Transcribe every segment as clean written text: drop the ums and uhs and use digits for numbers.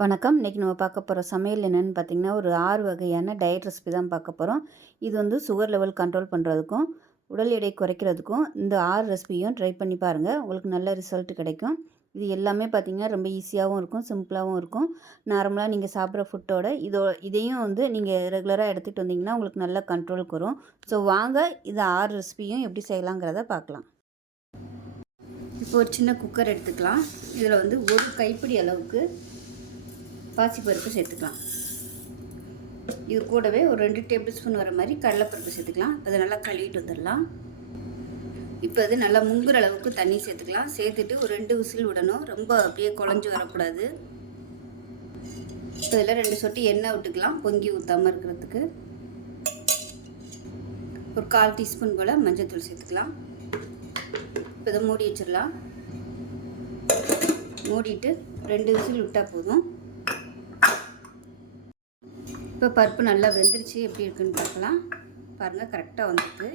வணக்கம். இன்றைக்கி நம்ம பார்க்க போகிற சமையல் என்னென்னு பார்த்திங்கன்னா, ஒரு 6 வகையான டயட் ரெசிபி தான் பார்க்க போகிறோம். இது வந்து சுகர் லெவல் கண்ட்ரோல் பண்ணுறதுக்கும், உடல் எடை குறைக்கிறதுக்கும் இந்த 6 ரெசிபியும் ட்ரை பண்ணி பாருங்கள். உங்களுக்கு நல்ல ரிசல்ட் கிடைக்கும். இது எல்லாமே பார்த்திங்கன்னா ரொம்ப ஈஸியாகவும் இருக்கும், சிம்பிளாகவும் இருக்கும். நார்மலாக நீங்கள் சாப்பிட்ற ஃபுட்டோட இதையும் வந்து நீங்கள் ரெகுலராக எடுத்துகிட்டு வந்தீங்கன்னா உங்களுக்கு நல்ல கண்ட்ரோலுக்கு வரும். ஸோ வாங்க இந்த 6 ரெசிபியும் எப்படி செய்யலாங்கிறத பார்க்கலாம். இப்போ ஒரு சின்ன குக்கர் எடுத்துக்கலாம். இதில் வந்து ஒரு கைப்பிடி அளவுக்கு பாசிப்பருப்பு சேர்த்துக்கலாம். இது கூடவே ஒரு 2 டேபிள் ஸ்பூன் வர மாதிரி கடலைப்பருப்பு சேர்த்துக்கலாம். அதை நல்லா கழுவிட்டு வந்துடலாம். இப்போ அது நல்லா முங்குற அளவுக்கு தண்ணி சேர்த்துக்கலாம். சேர்த்துட்டு ஒரு 2 விசில் விடணும். ரொம்ப அப்படியே குழஞ்சி வரக்கூடாது. இப்போ இதில் 2 சொட்டு எண்ணெய் விட்டுக்கலாம், பொங்கி ஊற்றாமல் இருக்கிறதுக்கு. ஒரு 1/4 டீஸ்பூன் போல் மஞ்சள்தூள் சேர்த்துக்கலாம். இப்போ இதை மூடி வச்சிடலாம். மூடிட்டு 2 விசில் விட்டால் போதும். இப்போ பருப்பு நல்லா வெந்துருச்சு. எப்படி இருக்குன்னு பார்க்கலாம். பாருங்கள், கரெக்டாக வந்துருக்கு.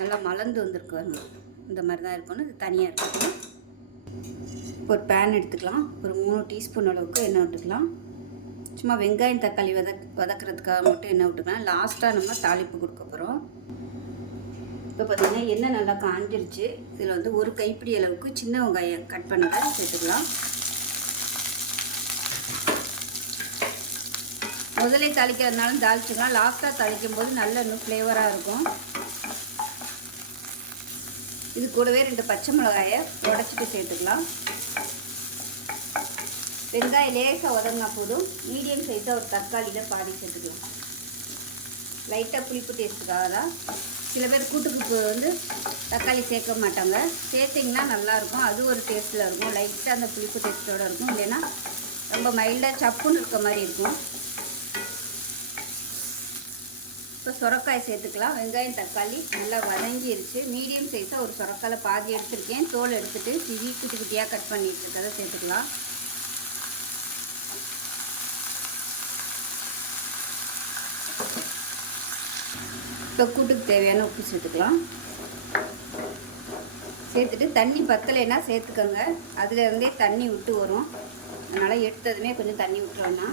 நல்லா மலர்ந்து வந்திருக்கு. வரணும் இந்த மாதிரி தான் இருக்கணும். இது தனியாக இருக்கணும். ஒரு பேன் எடுத்துக்கலாம். ஒரு 3 டீஸ்பூன் அளவுக்கு எண்ணெய் விட்டுக்கலாம். சும்மா வெங்காயம் தக்காளி வதக்கிறதுக்காக மட்டும் எண்ணெய் விட்டுக்கலாம். லாஸ்ட்டாக நம்ம தாளிப்பு கொடுக்க போகிறோம். இப்போ பார்த்திங்கன்னா எண்ணெய் நல்லா காஞ்சிருச்சு. இதில் வந்து ஒரு கைப்பிடி அளவுக்கு சின்ன வெங்காயம் கட் பண்ணதை சேர்த்துக்கலாம். முதலே தாளிக்கிறதுனாலும் தாளிச்சுக்கலாம். லாஸ்ட்டாக தாளிக்கும் போது நல்ல இன்னும் ஃப்ளேவராக இருக்கும். இது கூடவே 2 பச்சை மிளகாயை உடச்சிட்டு சேர்த்துக்கலாம். வெங்காயம் லேசாக உதங்கினா போதும். மீடியம் சைஸாக ஒரு தக்காளியில் பாதி சேர்த்துக்கலாம். லைட்டாக புளிப்பு டேஸ்ட்டுக்காக தான். சில பேர் கூட்டுக்கு வந்து தக்காளி சேர்க்க மாட்டாங்க. சேர்த்திங்கன்னா நல்லாயிருக்கும். அது ஒரு டேஸ்ட்டில் இருக்கும். லைட்டாக அந்த புளிப்பு டேஸ்ட்டோடு இருக்கும். இல்லைன்னா ரொம்ப மைல்டாக சப்புன்னு இருக்க மாதிரி இருக்கும். இப்போ சுரக்காய் சேர்த்துக்கலாம். வெங்காயம் தக்காளி நல்லா வதங்கிருச்சு. மீடியம் சைஸாக ஒரு சுரக்காயில் பாதி எடுத்துருக்கேன். தோல் எடுத்துகிட்டு சிவி குட்டி குட்டியாக கட் பண்ணிட்டு இருக்கதை சேர்த்துக்கலாம். இப்போ கூட்டுக்கு தேவையான உப்பு சேர்த்துக்கலாம். சேர்த்துட்டு தண்ணி பத்தலைன்னா சேர்த்துக்கோங்க. அதுலேருந்தே தண்ணி விட்டு வரும். அதனால் எடுத்ததுமே கொஞ்சம் தண்ணி விட்டுறோன்னா.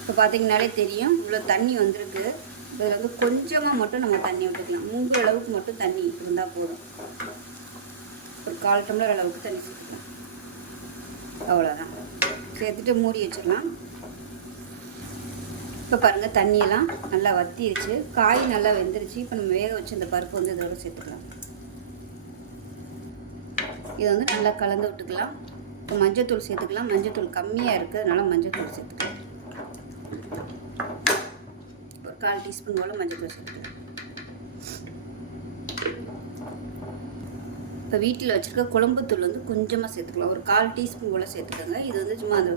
இப்போ பார்த்திங்கனாலே தெரியும் இவ்வளோ தண்ணி வந்திருக்கு. இதில் வந்து கொஞ்சமாக மட்டும் நம்ம தண்ணி விட்டுக்கலாம். முங்குற அளவுக்கு மட்டும் தண்ணி இருந்தால் போதும். ஒரு 1/4 டம்ளர் அளவுக்கு தண்ணி சேர்த்துக்கலாம். அவ்வளோதான். சேர்த்துட்டு மூடி வச்சிடலாம். இப்போ பாருங்கள், தண்ணியெல்லாம் நல்லா வத்திருச்சு. காய் நல்லா வெந்துருச்சு. இப்போ நம்ம வேக வச்சு இந்த பருப்பு வந்து இதோட சேர்த்துக்கலாம். இதை வந்து நல்லா கலந்து விட்டுக்கலாம். இப்போ மஞ்சள்தூள் சேர்த்துக்கலாம். மஞ்சள்தூள் கம்மியாக இருக்குது, அதனால் மஞ்சள்தூள் சேர்த்துக்கலாம். ஒரு 1/4 டீஸ்பூன் போல் மஞ்சள்தூள் சேர்த்துக்கலாம். இப்போ வீட்டில் வச்சுருக்க குழம்புத்தூள் வந்து கொஞ்சமாக சேர்த்துக்கலாம். ஒரு 1/4 டீஸ்பூன் போல் சேர்த்துக்கோங்க. இது வந்து சும்மா அது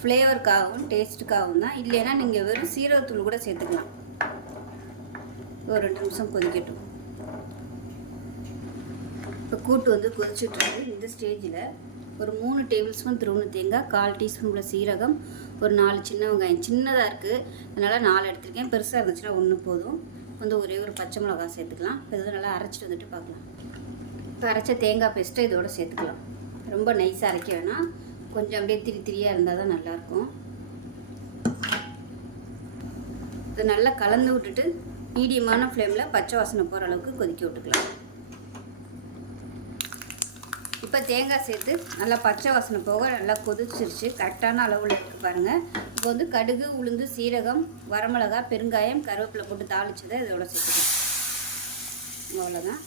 ஃப்ளேவருக்காகவும் டேஸ்ட்டுக்காகவும் தான். இல்லைன்னா நீங்கள் வெறும் சீரகத்தூள் கூட சேர்த்துக்கலாம். ஒரு 2 நிமிஷம் கொதிக்கட்டும். இப்போ கூட்டு வந்து கொதிச்சுட்ருக்கு. இந்த ஸ்டேஜில் ஒரு 3 டேபிள் ஸ்பூன் துருவன தேங்காய், 1/4 டீஸ்பூன் உள்ள சீரகம், ஒரு 4 சின்ன வெங்காயம். சின்னதாக இருக்குது, அதனால் 4 எடுத்துருக்கேன். பெருசாக இருந்துச்சுன்னா 1 போதும். வந்து ஒரே ஒரு பச்சை மிளகாய் சேர்த்துக்கலாம். இப்போ இது நல்லா அரைச்சிட்டு வந்துட்டு பார்க்கலாம். இப்போ அரைச்ச தேங்காய் பேஸ்ட்டை இதோட சேர்த்துக்கலாம். ரொம்ப நைஸாக அரைக்க வேணாம். கொஞ்சம் அப்படியே திரியாக இருந்தால் தான் நல்லாயிருக்கும். இது நல்லா கலந்து விட்டுட்டு மீடியமான ஃப்ளேமில் பச்சை வாசனை போகிற அளவுக்கு கொதிக்க விட்டுக்கலாம். இப்போ தேங்காய் சேர்த்து நல்லா பச்சை வாசனை போக நல்லா கொதிச்சிருச்சு. கரெக்டான அளவில் இருக்குது பாருங்கள். இப்போ வந்து கடுகு, உளுந்து, சீரகம், வரமிளகாய், பெருங்காயம், கருவேப்பிலை போட்டு தாளிச்சதை இதோட சேர்த்துக்கலாம். அவ்வளோதான்.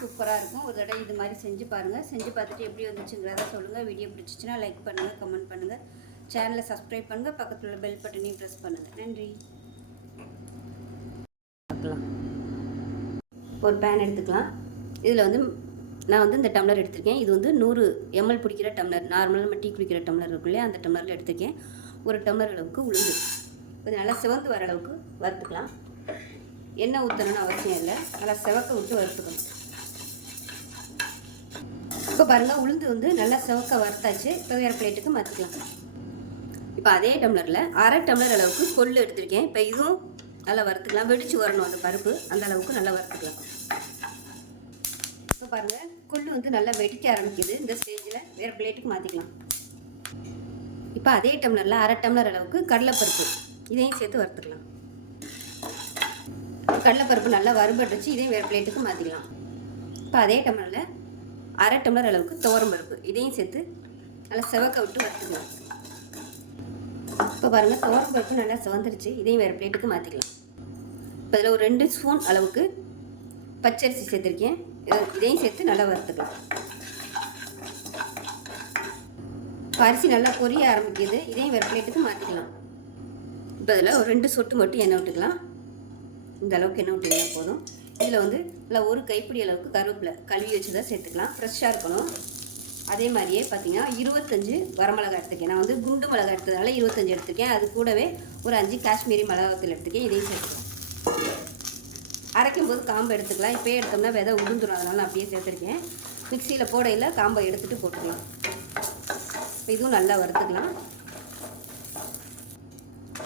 சூப்பராக இருக்கும். ஒரு தடவை இது மாதிரி செஞ்சு பாருங்கள். செஞ்சு பார்த்துட்டு எப்படி வந்துச்சுங்கிறத சொல்லுங்கள். வீடியோ பிடிச்சிச்சின்னா லைக் பண்ணுங்கள், கமெண்ட் பண்ணுங்கள், சேனலை சப்ஸ்கிரைப் பண்ணுங்கள், பக்கத்தில் உள்ள பெல் பட்டனையும் ப்ரெஸ் பண்ணுங்கள். நன்றி. பார்க்கலாம். ஒரு பேன் எடுத்துக்கலாம். இதில் வந்து நான் வந்து இந்த டம்ளர் எடுத்திருக்கேன். இது வந்து 100 ml பிடிக்கிற டம்ளர். நார்மலாக நம்ம டீ குடிக்கிற டம்ளர் இருக்கு இல்லையா, அந்த டம்ளரில் எடுத்திருக்கேன். ஒரு டம்ளர் அளவுக்கு உளுந்து கொஞ்சம் நல்லா சிவந்து வர அளவுக்கு வறுத்துக்கலாம். எண்ணெய் ஊற்றணும்னு அவசியம் இல்லை. நல்லா சிவக்க விட்டு வறுத்துக்கணும். இப்போ பாருங்கள், உளுந்து வந்து நல்லா சிவக்க வறுத்தாச்சு. இப்போ வேறு பிளேட்டுக்கு மாற்றிக்கலாம். இப்போ அதே டம்ளரில் 1/2 டம்ளர் அளவுக்கு கொள்ளு எடுத்திருக்கேன். இப்போ இதுவும் நல்லா வறுத்துக்கலாம். வெடிச்சு வரணும் அந்த பருப்பு, அந்த அளவுக்கு நல்லா வறுத்துக்கலாம். பாருங்கள் கொள்ளு வந்து நல்லா வெடிக்க ஆரம்பிக்குது. இந்த ஸ்டேஜில் வேறு பிளேட்டுக்கு மாற்றிக்கலாம். இப்போ அதே டம்ளரில் 1/2 டம்ளர் அளவுக்கு கடலைப்பருப்பு இதையும் சேர்த்து வறுத்துக்கலாம். கடலைப்பருப்பு நல்லா வறுபட்டுச்சு. இதையும் வேறு பிளேட்டுக்கு மாற்றிக்கலாம். இப்போ அதே டம்ளரில் 1/2 டம்ளர் அளவுக்கு துவரம்பருப்பு இதையும் சேர்த்து நல்லா செவக்க விட்டு வறுத்துக்கலாம். இப்போ பாருங்கள் துவரம்பருப்பு நல்லா செவந்துருச்சு. இதையும் வேறு பிளேட்டுக்கு மாற்றிக்கலாம். இப்போ இதில் ஒரு 2 ஸ்பூன் அளவுக்கு பச்சரிசி சேர்த்துருக்கேன். இதையும் சேர்த்து நல்லா வறுத்துக்கலாம். அரிசி நல்லா பொரிய ஆரம்பிக்குது. இதையும் வேறு பிளேட்டுக்கு மாற்றிக்கலாம். இப்போ இதில் ஒரு 2 சொட்டு மட்டும் எண்ணெய் விட்டுக்கலாம். இந்த அளவுக்கு எண்ணெய் விட்டிங்கன்னா போதும். இதில் வந்து இல்லை ஒரு கைப்பிடி அளவுக்கு கருவேப்பிலை கழுவி வச்சு தான் சேர்த்துக்கலாம். ஃப்ரெஷ்ஷாக இருக்கணும். அதே மாதிரியே பார்த்தீங்கன்னா 25 வரமிளகாய் எடுத்துருக்கேன். நான் வந்து குண்டு மிளகாய் எடுத்ததால 25 எடுத்துருக்கேன். அது கூடவே ஒரு 5 காஷ்மீரி மிளகாத்தூள் எடுத்துருக்கேன். இதையும் சேர்த்துக்கலாம். அரைக்கும் போது காம்பை எடுத்துக்கலாம். இப்போயே எடுத்தோம்னா விதை உளுந்துடும். அதனால நான் அப்படியே சேர்த்துருக்கேன். மிக்சியில் போடையில் காம்பை எடுத்துகிட்டு போட்டுக்கலாம். இதுவும் நல்லா வறுத்துக்கலாம்.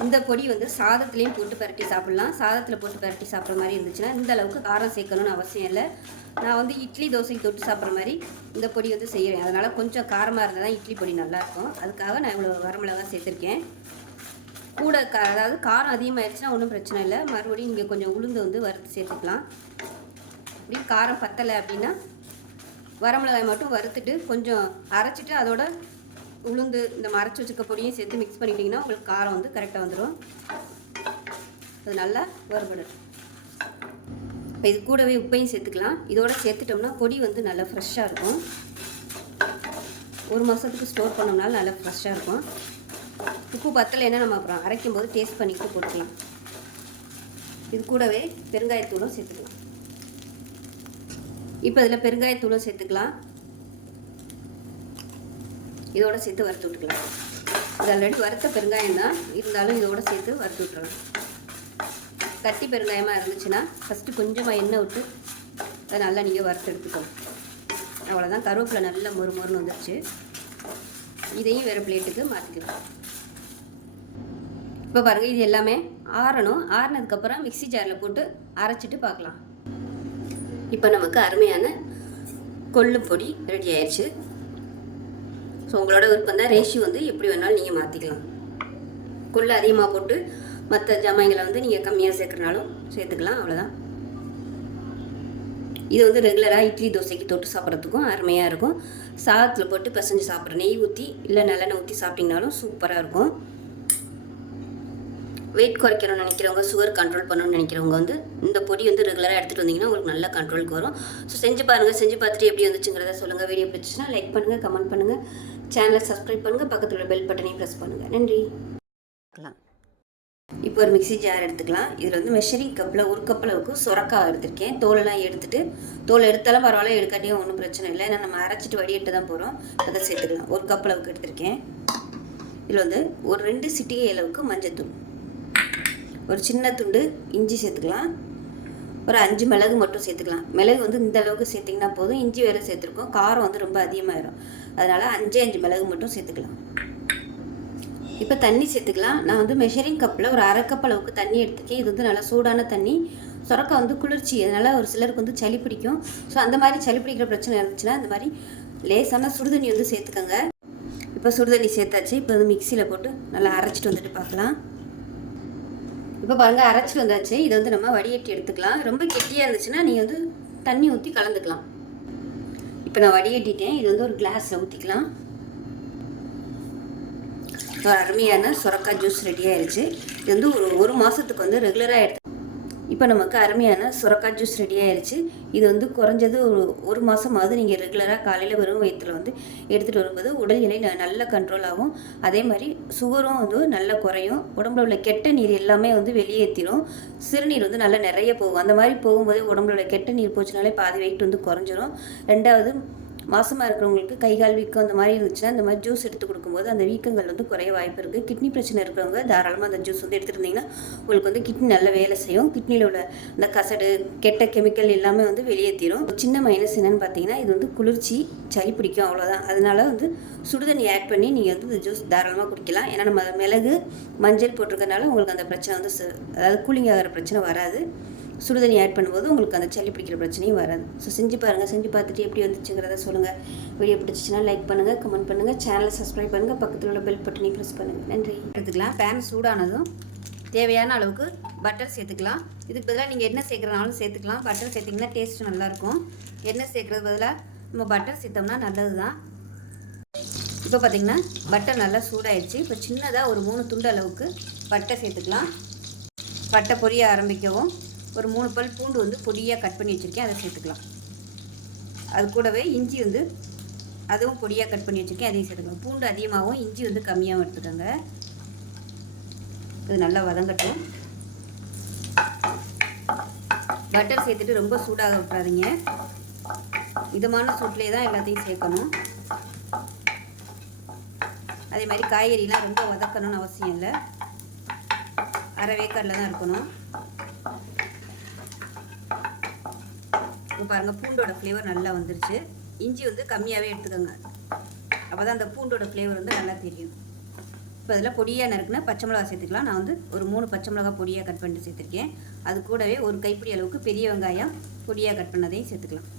இந்த பொடி வந்து சாதத்துலேயும் போட்டு பரட்டி சாப்பிட்லாம். சாதத்தில் போட்டு பரட்டி சாப்பிட்ற மாதிரி இருந்துச்சுன்னா இந்த அளவுக்கு காரம் சேர்க்கணும்னு அவசியம் இல்லை. நான் வந்து இட்லி தோசைக்கு தொட்டு சாப்பிட்ற மாதிரி இந்த பொடி வந்து செய்கிறேன். அதனால் கொஞ்சம் காரமாக இருந்தால் தான் இட்லி பொடி நல்லாயிருக்கும். அதுக்காக நான் இவ்வளோ வரமிளகாய் சேர்த்துருக்கேன். கூட அதாவது காரம் அதிகமாகிடுச்சுன்னா ஒன்றும் பிரச்சனை இல்லை. மறுபடியும் நீங்கள் கொஞ்சம் உளுந்து வந்து வறுத்து சேர்த்துக்கலாம். இப்படி காரம் பத்தலை அப்படின்னா வரமிளகாய் மட்டும் வறுத்துட்டு கொஞ்சம் அரைச்சிட்டு அதோட உளுந்து இந்த அரைச்சி வச்சுருக்க பொடியும் சேர்த்து மிக்ஸ் பண்ணிக்கிட்டிங்கன்னா உங்களுக்கு காரம் வந்து கரெக்டாக வந்துடும். அது நல்லா வறுபடும். இப்போ இது கூடவே உப்பையும் சேர்த்துக்கலாம். இதோட சேர்த்துட்டோம்னா பொடி வந்து நல்லா ஃப்ரெஷ்ஷாக இருக்கும். 1 மாதத்துக்கு ஸ்டோர் பண்ணோம்னாலும் நல்லா ஃப்ரெஷ்ஷாக இருக்கும். உப்பு பத்தலைன்னா நம்ம அப்புறம் அரைக்கும் போது டேஸ்ட் பண்ணிட்டு போட்டுக்கலாம். இது கூடவே பெருங்காயத்தூளும் சேர்த்துக்கலாம். இப்போ இதில் பெருங்காயத்தூளும் சேர்த்துக்கலாம். இதோட சேர்த்து வறுத்து விட்டுக்கலாம். இது ஆல்ரெடி வறுத்த பெருங்காயம் தான், இருந்தாலும் இதோட சேர்த்து வறுத்து விட்டுறலாம். கட்டி பெருங்காயமாக இருந்துச்சுன்னா ஃபஸ்ட்டு கொஞ்சமாக எண்ணெய் விட்டு அதை நல்லா நீங்கள் வறுத்து எடுத்துக்கணும். அவ்வளோதான். கருவேப்பிலை நல்லா மொறுமொறுன்னு வந்துடுச்சு. இதையும் வேறு பிளேட்டுக்கு மாற்றிக்கலாம். இப்போ பாருங்கள் இது எல்லாமே ஆறணும். ஆறினதுக்கப்புறம் மிக்ஸி ஜாரில் போட்டு அரைச்சிட்டு பார்க்கலாம். இப்போ நமக்கு அருமையான கொள்ளு பொடி ரெடி ஆயிடுச்சு. ஸோ உங்களோட விருப்பம் தான். ரேஷியோ வந்து எப்படி வேணாலும் நீங்கள் மாற்றிக்கலாம். கொள்ளு அதிகமாக போட்டு மற்ற ஜாமான்களை வந்து நீங்கள் கம்மியாக சேர்க்குறனாலும் சேர்த்துக்கலாம். அவ்வளோதான். இது வந்து ரெகுலராக இட்லி தோசைக்கு தொட்டு சாப்பிட்றதுக்கும் அருமையாக இருக்கும். சாதத்தில் போட்டு பிசைஞ்சு சாப்பிட்ற நெய் ஊற்றி இல்லை நல்லெண்ணெய் ஊற்றி சாப்பிட்டிங்கனாலும் சூப்பராக இருக்கும். வெயிட் குறைக்கணும்னு நினைக்கிறவங்க, சுகர் கண்ட்ரோல் பண்ணணும்னு நினைக்கிறவங்க வந்து இந்த பொடி வந்து ரெகுலராக எடுத்துகிட்டு வந்தீங்கன்னா உங்களுக்கு நல்ல கண்ட்ரோலுக்கு வரும். ஸோ செஞ்சு பாருங்கள். செஞ்சு பார்த்துட்டு எப்படி வந்துச்சுங்கிறத சொல்லுங்கள். வீடியோ பிடிச்சிச்சுன்னா லைக் பண்ணுங்கள், கமெண்ட் பண்ணுங்கள், சேனலை சப்ஸ்கிரைப் பண்ணுங்கள், பக்கத்தில் உள்ள பெல் பட்டனையும் ப்ரெஸ் பண்ணுங்கள். நன்றி. இப்போ ஒரு மிக்ஸி ஜார் எடுத்துக்கலாம். இதில் வந்து மெஷரிங் கப்பில் 1 கப் அளவுக்கு சுரக்காய் எடுத்திருக்கேன். தோலெல்லாம் எடுத்துகிட்டு, தோல் எடுத்தாலும் பரவாயில்ல, எடுக்காட்டியும் ஒன்றும் பிரச்சனை இல்லை. ஏன்னா நம்ம அரைச்சிட்டு வடிகட்டு தான் போகிறோம். அதை சேர்த்துக்கலாம். 1 கப் அளவுக்கு எடுத்திருக்கேன். இதில் வந்து ஒரு 2 சிட்டிகை அளவுக்கு மஞ்சத்தூள், ஒரு சின்ன துண்டு இஞ்சி சேர்த்துக்கலாம். ஒரு 5 மிளகு மட்டும் சேர்த்துக்கலாம். மிளகு வந்து இந்த அளவுக்கு சேர்த்திங்கன்னா போதும். இஞ்சி வேறு சேர்த்துருக்கோம். காரம் வந்து ரொம்ப அதிகமாகிடும். அதனால் 5 மிளகு மட்டும் சேர்த்துக்கலாம். இப்போ தண்ணி சேர்த்துக்கலாம். நான் வந்து மெஷரிங் கப்பில் ஒரு 1/2 கப் அளவுக்கு தண்ணி எடுத்துக்கேன். இது வந்து நல்லா சூடான தண்ணி. சுரக்காய் வந்து குளிர்ச்சி, அதனால் ஒரு சிலருக்கு வந்து சளி பிடிக்கும். ஸோ அந்த மாதிரி சளி பிடிக்கிற பிரச்சனை இருந்துச்சுன்னா இந்த மாதிரி லேசான சுடுதண்ணி வந்து சேர்த்துக்கோங்க. இப்போ சுடுதண்ணி சேர்த்தாச்சு. இப்போ வந்து மிக்சியில் போட்டு நல்லா அரைச்சிட்டு வந்துட்டு பார்க்கலாம். இப்போ பாருங்கள் அரைச்சிட்டு வந்தாச்சு. இதை வந்து நம்ம வடிகட்டி எடுத்துக்கலாம். ரொம்ப கெட்டியாக இருந்துச்சுன்னா நீங்கள் வந்து தண்ணி ஊற்றி கலந்துக்கலாம். இப்போ நான் வடிகட்டிட்டேன். இது வந்து ஒரு கிளாஸில் ஊற்றிக்கலாம். ஒரு அருமையான சுரக்காய் ஜூஸ் ரெடி ஆயிடுச்சு. இது வந்து ஒரு மாதத்துக்கு வந்து ரெகுலராக எடுத்து. இப்போ நமக்கு அருமையான சுரக்காய் ஜூஸ் ரெடி ஆயிடுச்சு. இது வந்து குறைஞ்சது ஒரு மாதமாவது நீங்கள் ரெகுலராக காலையில் வெறும் வயிற்றில் வந்து எடுத்துகிட்டு வரும்போது உடல் எடை நல்ல கண்ட்ரோல் ஆகும். அதே மாதிரி சுகரும் வந்து நல்லா குறையும். உடம்புல உள்ள கெட்ட நீர் எல்லாமே வந்து வெளியேற்றிடும். சிறுநீர் வந்து நல்லா நிறைய போகும். அந்த மாதிரி போகும்போது உடம்புல உள்ள கெட்ட நீர் போச்சுனாலே பாதி வெயிட் வந்து குறைஞ்சிரும். 2வது மாசமாக இருக்கிறவங்களுக்கு கை கால் வீக்கம் அந்த மாதிரி இருந்துச்சுன்னா இந்த மாதிரி ஜூஸ் எடுத்து கொடுக்கும்போது அந்த வீக்கங்கள் வந்து குறைய வாய்ப்பு இருக்குது. கிட்னி பிரச்சனை இருக்கிறவங்க தாராளமாக அந்த ஜூஸ் வந்து எடுத்துருந்தீங்கன்னா உங்களுக்கு வந்து கிட்னி நல்ல வேலை செய்யும். கிட்னியில் உள்ள அந்த கசடு கெட்ட கெமிக்கல் எல்லாமே வந்து வெளியேற்றிடும். சின்ன மைனஸ் என்னென்னு பார்த்தீங்கன்னா இது வந்து குளிர்ச்சி, சளி பிடிக்கும், அவ்வளோதான். அதனால வந்து சுடுதண்ணி ஆட் பண்ணி நீங்கள் வந்து இந்த ஜூஸ் தாராளமாக குடிக்கலாம். ஏன்னா நம்ம மிளகு மஞ்சள் போட்டிருக்கனால உங்களுக்கு அந்த பிரச்சனை வந்து அதாவது கூலிங் ஆகிற பிரச்சனை வராது. சுடுதண்ணி ஆட் பண்ணும்போது உங்களுக்கு அந்த சளி பிடிக்கிற பிரச்சனையும் வராது. ஸோ செஞ்சு பாருங்கள். செஞ்சு பார்த்துட்டு எப்படி வந்துச்சுங்கிறத சொல்லுங்கள். வீடியோ பிடிச்சிச்சின்னா லைக் பண்ணுங்கள், கமெண்ட் பண்ணுங்கள், சேனலை சப்ஸ்கிரைப் பண்ணுங்கள், பக்கத்தில் உள்ள பெல் பட்டனையும் ப்ரெஸ் பண்ணுங்கள். நன்றி. எடுத்துக்கலாம். பேன் சூடானதும் தேவையான அளவுக்கு பட்டர் சேர்த்துக்கலாம். இதுக்கு பதிலாக நீங்கள் எண்ணெய் சேர்க்குறனாலும் சேர்த்துக்கலாம். பட்டர் சேர்த்திங்கன்னா டேஸ்ட்டு நல்லாயிருக்கும். எண்ணெய் சேர்க்குறது பதிலாக நம்ம பட்டர் சேர்த்தோம்னா நல்லது தான். இப்போ பார்த்திங்கன்னா பட்டர் நல்லா சூடாயிடுச்சு. இப்போ சின்னதாக ஒரு 3 துண்டு அளவுக்கு பட்டை சேர்த்துக்கலாம். பட்டை பொரிய ஆரம்பிக்கவும் ஒரு 3 பல் பூண்டு வந்து பொடியாக கட் பண்ணி வச்சுருக்கேன், அதை சேர்த்துக்கலாம். அது கூடவே இஞ்சி வந்து அதுவும் பொடியாக கட் பண்ணி வச்சுருக்கேன், அதையும் சேர்த்துக்கலாம். பூண்டு அதிகமாகவும் இஞ்சி வந்து கம்மியாகவும் எடுத்துக்கோங்க. இது நல்லா வதங்கட்டும். பட்டர் சேர்த்துட்டு ரொம்ப சூடாக விட்டுறாதீங்க. மிதமான சூட்லேயே தான் எல்லாத்தையும் சேர்க்கணும். அதே மாதிரி காய்கறிலாம் ரொம்ப வதக்கணும்னு அவசியம் இல்லை, அரை வேக்காடில் தான் இருக்கணும். இப்போ பாருங்கள், பூண்டோட ஃப்ளேவர் நல்லா வந்துருச்சு. இஞ்சி வந்து கம்மியாகவே எடுத்துக்கோங்க, அப்போ தான் அந்த பூண்டோட ஃப்ளேவர் வந்து நல்லா தெரியும். இப்போ அதில் பொடியாக நறுக்குனா பச்சை மிளகா சேர்த்துக்கலாம். நான் வந்து ஒரு 3 பச்சை மிளகா பொடியாக கட் பண்ணிட்டு சேர்த்துருக்கேன். அது கூடவே ஒரு கைப்பிடி அளவுக்கு பெரிய வெங்காயம் பொடியாக கட் பண்ணதையும் சேர்த்துக்கலாம்.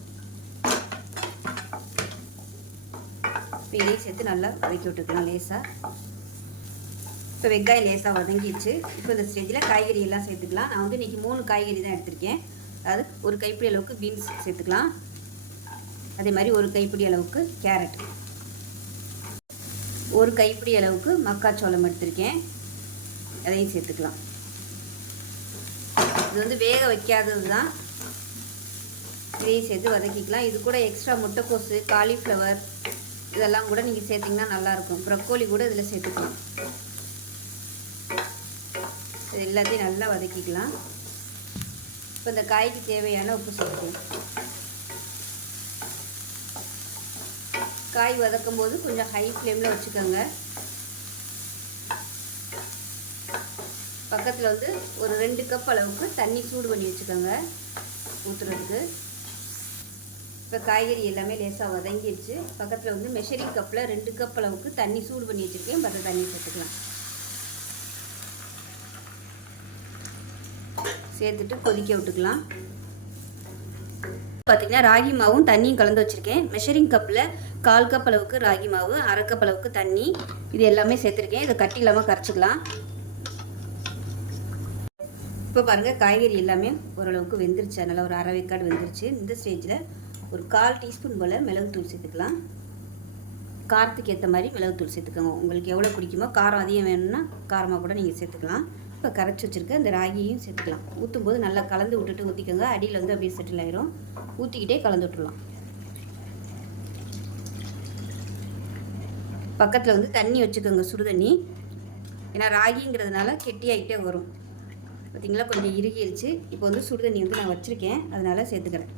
இப்போ இதையும் சேர்த்து நல்லா வதக்கி விட்டுக்கலாம் லேசாக. இப்போ வெங்காயம் லேசாக வதங்கிடுச்சு. இப்போ இந்த ஸ்டேஜில் காய்கறி எல்லாம் சேர்த்துக்கலாம். நான் வந்து இன்றைக்கி 3 காய்கறி தான் எடுத்திருக்கேன். அதாவது ஒரு கைப்பிடி அளவுக்கு பீன்ஸ் சேர்த்துக்கலாம். அதே மாதிரி ஒரு கைப்பிடி அளவுக்கு கேரட், ஒரு கைப்பிடி அளவுக்கு மக்காச்சோளம் எடுத்திருக்கேன், அதையும் சேர்த்துக்கலாம். இது வந்து வேக வைக்காதது தான், இதையும் சேர்த்து வதக்கிக்கலாம். இது கூட எக்ஸ்ட்ரா முட்டைக்கோசு, காலிஃப்ளவர் இதெல்லாம் கூட நீங்கள் சேர்த்திங்கன்னா நல்லாயிருக்கும். ப்ரக்கோலி கூட இதில் சேர்த்துக்கலாம். இது எல்லாத்தையும் நல்லா வதக்கிக்கலாம். இப்போ இந்த காய்க்கு தேவையான உப்பு சேர்த்துக்கலாம். காய் வதக்கும் போது கொஞ்சம் ஹை ஃப்ளேமில் வச்சுக்கோங்க. பக்கத்தில் வந்து ஒரு 2 கப் அளவுக்கு தண்ணி சூடு பண்ணி வச்சுக்கோங்க ஊற்றுறதுக்கு. இப்போ காய்கறி எல்லாமே லேசாக வதங்கிடுச்சு. பக்கத்தில் வந்து மெஷரிங் கப்பில் 2 கப் அளவுக்கு தண்ணி சூடு பண்ணி வச்சுருக்கேன். பத்த தண்ணி சேர்த்துக்கலாம். சேர்த்துட்டு கொதிக்க விட்டுக்கலாம். பார்த்திங்கன்னா ராகி மாவும் தண்ணியும் கலந்து வச்சுருக்கேன். மெஷரிங் கப்பில் 1/4 கப் அளவுக்கு ராகி மாவு, 1/2 கப் அளவுக்கு தண்ணி, இது எல்லாமே சேர்த்துருக்கேன். இதை கட்டி இல்லாமல் கரைச்சிக்கலாம். இப்போ பாருங்கள், காய்கறி எல்லாமே ஓரளவுக்கு வெந்துருச்சு. அதனால் ஒரு 1/2 வேக்காடு வெந்துருச்சு. இந்த ஸ்டேஜில் ஒரு 1/4 டீஸ்பூன் போல் மிளகுத்தூள் சேர்த்துக்கலாம். காரத்துக்கு ஏற்ற மாதிரி மிளகுத்தூள் சேர்த்துக்கோங்க. உங்களுக்கு எவ்வளோ பிடிக்குமோ, காரம் அதிகம் வேணும்னா காரமாக கூட நீங்கள் சேர்த்துக்கலாம். இப்போ கரைச்சி வச்சுருக்க அந்த ராகியையும் சேர்த்துக்கலாம். ஊற்றும் போது நல்லா கலந்து விட்டுட்டு ஊற்றிக்கோங்க. அடியில் வந்து அப்படியே செட்டில் ஆயிரும். ஊற்றிக்கிட்டே கலந்து விட்டுடலாம். பக்கத்தில் வந்து தண்ணி வச்சுக்கோங்க, சுடு தண்ணி. ஏன்னா ராகிங்கிறதுனால கெட்டியாகிட்டே வரும். பார்த்திங்களா, கொஞ்சம் இறுகிருச்சு. இப்போ வந்து சுடு தண்ணி வந்து நான் வச்சுருக்கேன், அதனால் சேர்த்துக்கிறேன்.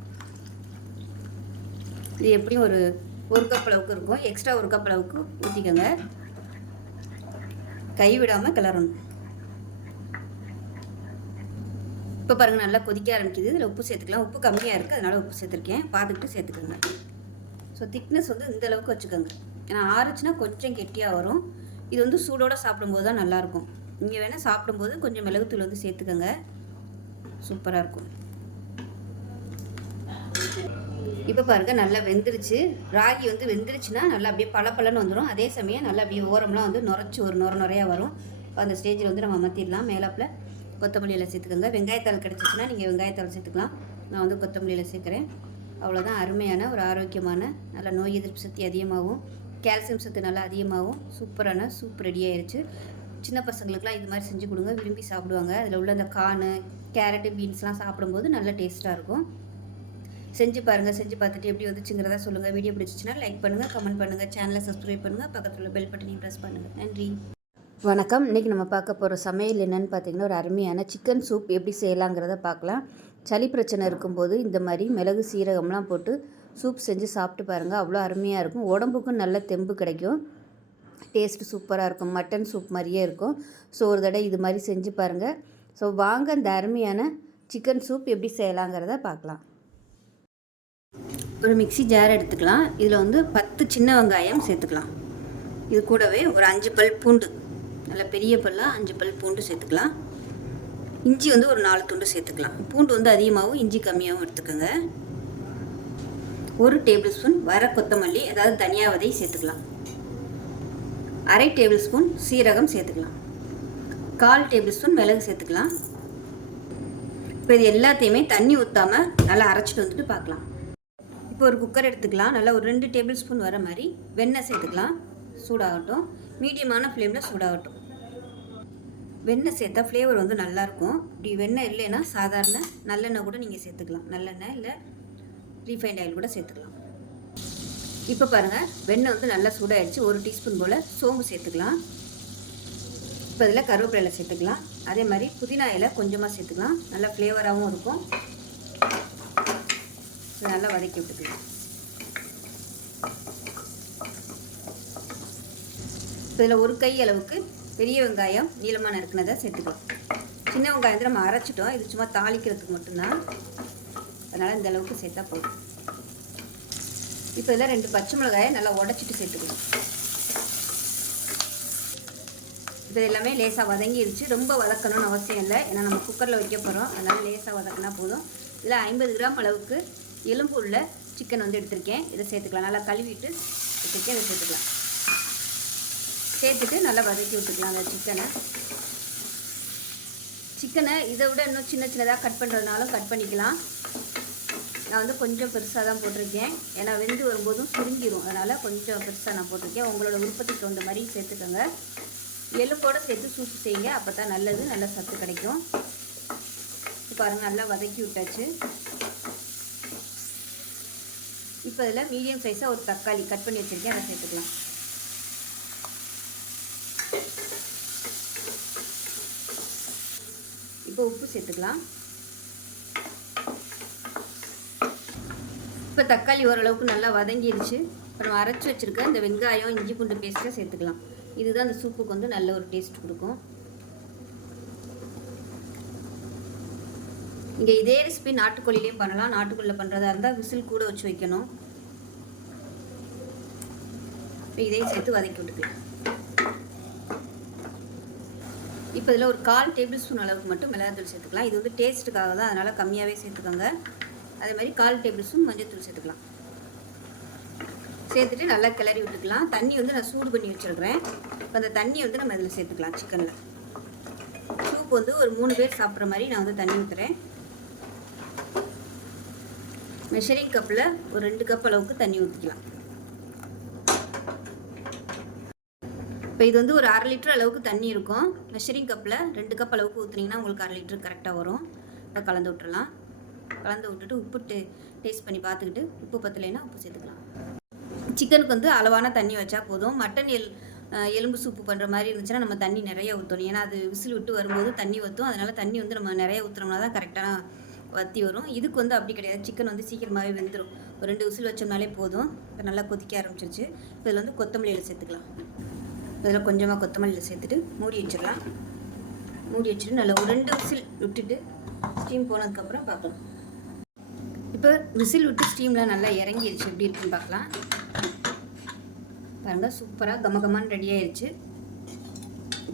இது எப்படியும் ஒரு கப் அளவுக்கு இருக்கும். எக்ஸ்ட்ரா 1 கப் அளவுக்கு ஊற்றிக்கோங்க. கைவிடாமல் கிளறணும். இப்போ பாருங்கள், நல்லா கொதிக்க ஆரம்பிக்குது. இதில் உப்பு சேர்த்துக்கலாம். உப்பு கம்மியாக இருக்குது, அதனால் உப்பு சேர்த்துருக்கேன். பார்த்துக்கிட்டு சேர்த்துக்கோங்க. ஸோ திக்னஸ் வந்து இந்த அளவுக்கு வச்சுக்கோங்க. ஏன்னா ஆறுச்சுன்னா கொஞ்சம் கெட்டியாக வரும். இது வந்து சூடோடு சாப்பிடும்போது தான் நல்லாயிருக்கும். நீங்கள் வேணால் சாப்பிடும்போது கொஞ்சம் மிளகுத்தூள் வந்து சேர்த்துக்கோங்க, சூப்பராக இருக்கும். இப்போ பாருங்கள், நல்லா வெந்துருச்சு. ராகி வந்து வெந்துருச்சுன்னா நல்லா அப்படியே பளபளன்னு வந்துடும். அதே சமயம் நல்லா அப்படியே ஓரம்லாம் வந்து நுரைச்சி ஒரு நுரையாக வரும். இப்போ அந்த ஸ்டேஜில் வந்து நம்ம மாற்றிடலாம். மேலாப்பில் கொத்தமல்லியில் சேர்த்துக்கோங்க. வெங்காயத்தாள் கிடச்சிச்சின்னா நீங்கள் வெங்காயத்தாள் சேர்த்துக்கலாம். நான் வந்து கொத்தமல்லியில் சேர்க்குறேன். அவ்வளோதான். அருமையான ஒரு ஆரோக்கியமான, நல்ல நோய் எதிர்ப்பு சக்தி அதிகமாகவும், கால்சியம் சத்து நல்லா அதிகமாகவும் சூப்பரான சூப் ரெடி ஆயிடுச்சு. சின்ன பசங்களுக்குலாம் இது மாதிரி செஞ்சு கொடுங்க, விரும்பி சாப்பிடுவாங்க. அதில் உள்ள அந்த கார்னு, கேரட்டு, பீன்ஸ்லாம் சாப்பிடும்போது நல்ல டேஸ்ட்டாக இருக்கும். செஞ்சு பாருங்கள். செஞ்சு பார்த்துட்டு எப்படி வந்துச்சுங்கிறதா சொல்லுங்கள். வீடியோ பிடிச்சிச்சின்னா லைக் பண்ணுங்கள், கமெண்ட் பண்ணுங்கள், சேனலை சப்ஸ்கிரைப் பண்ணுங்கள், பக்கத்தில் உள்ள பெல் பட்டனையும் ப்ரெஸ் பண்ணுங்கள். நன்றி. வணக்கம். இன்றைக்கி நம்ம பார்க்க போகிற சமையல் என்னென்னு பார்த்திங்கன்னா, ஒரு அருமையான சிக்கன் சூப் எப்படி செய்யலாங்கிறத பார்க்கலாம். சளி பிரச்சனை இருக்கும்போது இந்த மாதிரி மிளகு, சீரகம்லாம் போட்டு சூப் செஞ்சு சாப்பிட்டு பாருங்கள். அவ்வளோ அருமையாக இருக்கும். உடம்புக்கும் நல்ல தெம்பு கிடைக்கும். டேஸ்ட்டு சூப்பராக இருக்கும். மட்டன் சூப் மாதிரியே இருக்கும். ஸோ ஒரு தடவை இது மாதிரி செஞ்சு பாருங்கள். ஸோ வாங்க இந்த அருமையான சிக்கன் சூப் எப்படி செய்யலாங்கிறத பார்க்கலாம். ஒரு மிக்ஸி ஜார் எடுத்துக்கலாம். இதில் வந்து 10 சின்ன வெங்காயம் சேர்த்துக்கலாம். இது கூடவே ஒரு 5 பல் பூண்டு, நல்ல பெரிய பல்லாக 5 பல் பூண்டு சேர்த்துக்கலாம். இஞ்சி வந்து ஒரு 4 துண்டு சேர்த்துக்கலாம். பூண்டு வந்து அதிகமாகவும் இஞ்சி கம்மியாகவும் எடுத்துக்கோங்க. 1 டேபிள் ஸ்பூன் வர கொத்தமல்லி அதாவது தனியா விதை சேர்த்துக்கலாம். 1/2 டேபிள் ஸ்பூன் சீரகம் சேர்த்துக்கலாம். 1/4 டேபிள் ஸ்பூன் மிளகு சேர்த்துக்கலாம். இப்போ இது எல்லாத்தையுமே தண்ணி ஊற்றாமல் நல்லா அரைச்சிட்டு வந்துட்டு பார்க்கலாம். இப்போ ஒரு குக்கர் எடுத்துக்கலாம். நல்லா ஒரு 2 டேபிள் ஸ்பூன் வர மாதிரி வெண்ணெய் சேர்த்துக்கலாம். சூடாகட்டும். மீடியமான ஃப்ளேமில் சூடாகட்டும். வெண்ணெய் சேர்த்தா ஃப்ளேவர் வந்து நல்லாயிருக்கும். இப்படி வெண்ணெய் இல்லைன்னா சாதாரண நல்லெண்ணெய் கூட நீங்கள் சேர்த்துக்கலாம். நல்லெண்ணெய் இல்லை ரீஃபைண்ட் ஆயில் கூட சேர்த்துக்கலாம். இப்போ பாருங்கள் வெண்ணெய் வந்து நல்லா சூடாகிடுச்சு. 1 டீஸ்பூன் போல் சோம்பு சேர்த்துக்கலாம். இப்போ இதில் கருவேப்பிலை சேர்த்துக்கலாம். அதே மாதிரி புதினா இலை கொஞ்சமாக சேர்த்துக்கலாம். நல்லா ஃப்ளேவராகவும் இருக்கும். இதை நல்லா வதக்கி விட்டுக்கலாம். இப்போ இதில் 1 கை அளவுக்கு பெரிய வெங்காயம் நீளமாக நறுக்குனதை சேர்த்துக்கலாம். சின்ன வெங்காயத்தை நம்ம அரைச்சிட்டோம். இது சும்மா தாளிக்கிறதுக்கு மட்டும்தான். அதனால் இந்த அளவுக்கு சேர்த்தா போதும். இப்போ இதில் 2 பச்சை மிளகாயை நல்லா உடச்சிட்டு சேர்த்துக்கலாம். இப்போ எல்லாமே லேசாக வதங்கிடுச்சு. ரொம்ப வதக்கணும்னு அவசியம் இல்லை. ஏன்னா நம்ம குக்கரில் வைக்க போகிறோம். அதனால் லேசாக வதக்கினா போதும். இதில் 50 கிராம் அளவுக்கு எலும்பு உள்ள சிக்கன் வந்து எடுத்திருக்கேன். இதை சேர்த்துக்கலாம். நல்லா கழுவிட்டு வச்சுருக்கேன். இதை சேர்த்துக்கலாம். சேர்த்துட்டு நல்லா வதக்கி விட்டுக்கலாம் அந்த சிக்கனை இதை விட இன்னும் சின்ன சின்னதாக கட் பண்ணுறதுனாலும் கட் பண்ணிக்கலாம். நான் வந்து கொஞ்சம் பெருசாக தான் போட்டிருக்கேன். ஏன்னா வெந்து வரும்போதும் சுருங்கிடும். அதனால் கொஞ்சம் பெருசாக நான் போட்டிருக்கேன். உங்களோட விருப்பத்துக்கு தகுந்த மாதிரி சேர்த்துக்கோங்க. எலும்போடு சேர்த்து சூப்பு செய்யுங்க. அப்போ தான் நல்லது, நல்ல சத்து கிடைக்கும். பாருங்கள் நல்லா வதக்கி விட்டாச்சு. இப்போ இதில் மீடியம் சைஸாக ஒரு தக்காளி கட் பண்ணி வச்சுருக்கேன். அதை சேர்த்துக்கலாம். இப்போ உப்பு சேர்த்துக்கலாம். இப்போ தக்காளி ஓரளவுக்கு நல்லா வதங்கிடுச்சு. இப்போ நம்ம அரைச்சி வச்சுருக்க இந்த வெங்காயம் இஞ்சி பூண்டு பேஸ்ட்டை சேர்த்துக்கலாம். இதுதான் அந்த சூப்புக்கு வந்து நல்ல ஒரு டேஸ்ட் கொடுக்கும். இங்கே இதே ரெசிபி நாட்டுக்கோழிலையும் பண்ணலாம். நாட்டுக்கோழியில் பண்ணுறதா இருந்தால் விசில் கூட வச்சு வைக்கணும். இப்போ இதையும் சேர்த்து வதக்கி விட்டுக்கலாம். இப்போ இதில் ஒரு 1/4 டேபிள் ஸ்பூன் அளவுக்கு மட்டும் மிளகாத்தூள் சேர்த்துக்கலாம். இது வந்து டேஸ்ட்டுக்காக தான், அதனால் கம்மியாகவே சேர்த்துக்கோங்க. அதே மாதிரி 1/4 டேபிள் ஸ்பூன் மஞ்சள் சேர்த்துக்கலாம். சேர்த்துட்டு நல்லா கிளறி விட்டுக்கலாம். தண்ணி வந்து நான் சூடு பண்ணி வச்சுருக்கிறேன். இப்போ அந்த தண்ணி வந்து நம்ம இதில் சேர்த்துக்கலாம். சிக்கனில் சூப் வந்து ஒரு 3 பேர் சாப்பிட்ற மாதிரி நான் வந்து தண்ணி ஊற்றுறேன். மெஷரிங் கப்பில் ஒரு 2 கப் அளவுக்கு தண்ணி ஊற்றிக்கலாம். இப்போ இது வந்து ஒரு 1/2 லிட்டர் அளவுக்கு தண்ணி இருக்கும். மெஷரிங் கப்பில் 2 கப் அளவுக்கு ஊற்றுனீங்கன்னா உங்களுக்கு 1/2 லிட்டர் கரெக்டாக வரும். இப்போ கலந்து விட்டுறலாம். கலந்து விட்டுட்டு உப்பு டேஸ்ட் பண்ணி பார்த்துக்கிட்டு உப்பு பத்தலைன்னா உப்பு சேர்த்துக்கலாம். சிக்கனுக்கு வந்து அளவான தண்ணி வச்சா போதும். மட்டன் எலும்பு சூப்பு பண்ணுற மாதிரி இருந்துச்சுன்னா நம்ம தண்ணி நிறைய ஊற்றணும். ஏன்னா அது விசில் விட்டு வரும்போது தண்ணி ஊற்றும். அதனால் தண்ணி வந்து நம்ம நிறைய ஊற்றுனோம்னா தான் கரெக்டான வற்றி வரும். இதுக்கு வந்து அப்படி கிடையாது. சிக்கன் வந்து சீக்கிரமாகவே வெந்துடும். ஒரு 2 விசில் வச்சோம்னாலே போதும். இப்போ நல்லா கொதிக்க ஆரம்பிச்சிருச்சு. இப்போ இதில் வந்து கொத்தமல்லியில் சேர்த்துக்கலாம். இதில் கொஞ்சமாக கொத்தமல்லியில் சேர்த்துட்டு மூடி வச்சிடலாம். மூடி வச்சுட்டு நல்லா ஒரு 2 விசில் விட்டுட்டு ஸ்டீம் போனதுக்கப்புறம் பார்க்கலாம். இப்போ விசில் விட்டு ஸ்டீம்லாம் நல்லா இறங்கிடுச்சு. எப்படி இருக்குன்னு பார்க்கலாம். பாருங்கள் சூப்பராக கமகமான்னு ரெடி ஆயிடுச்சு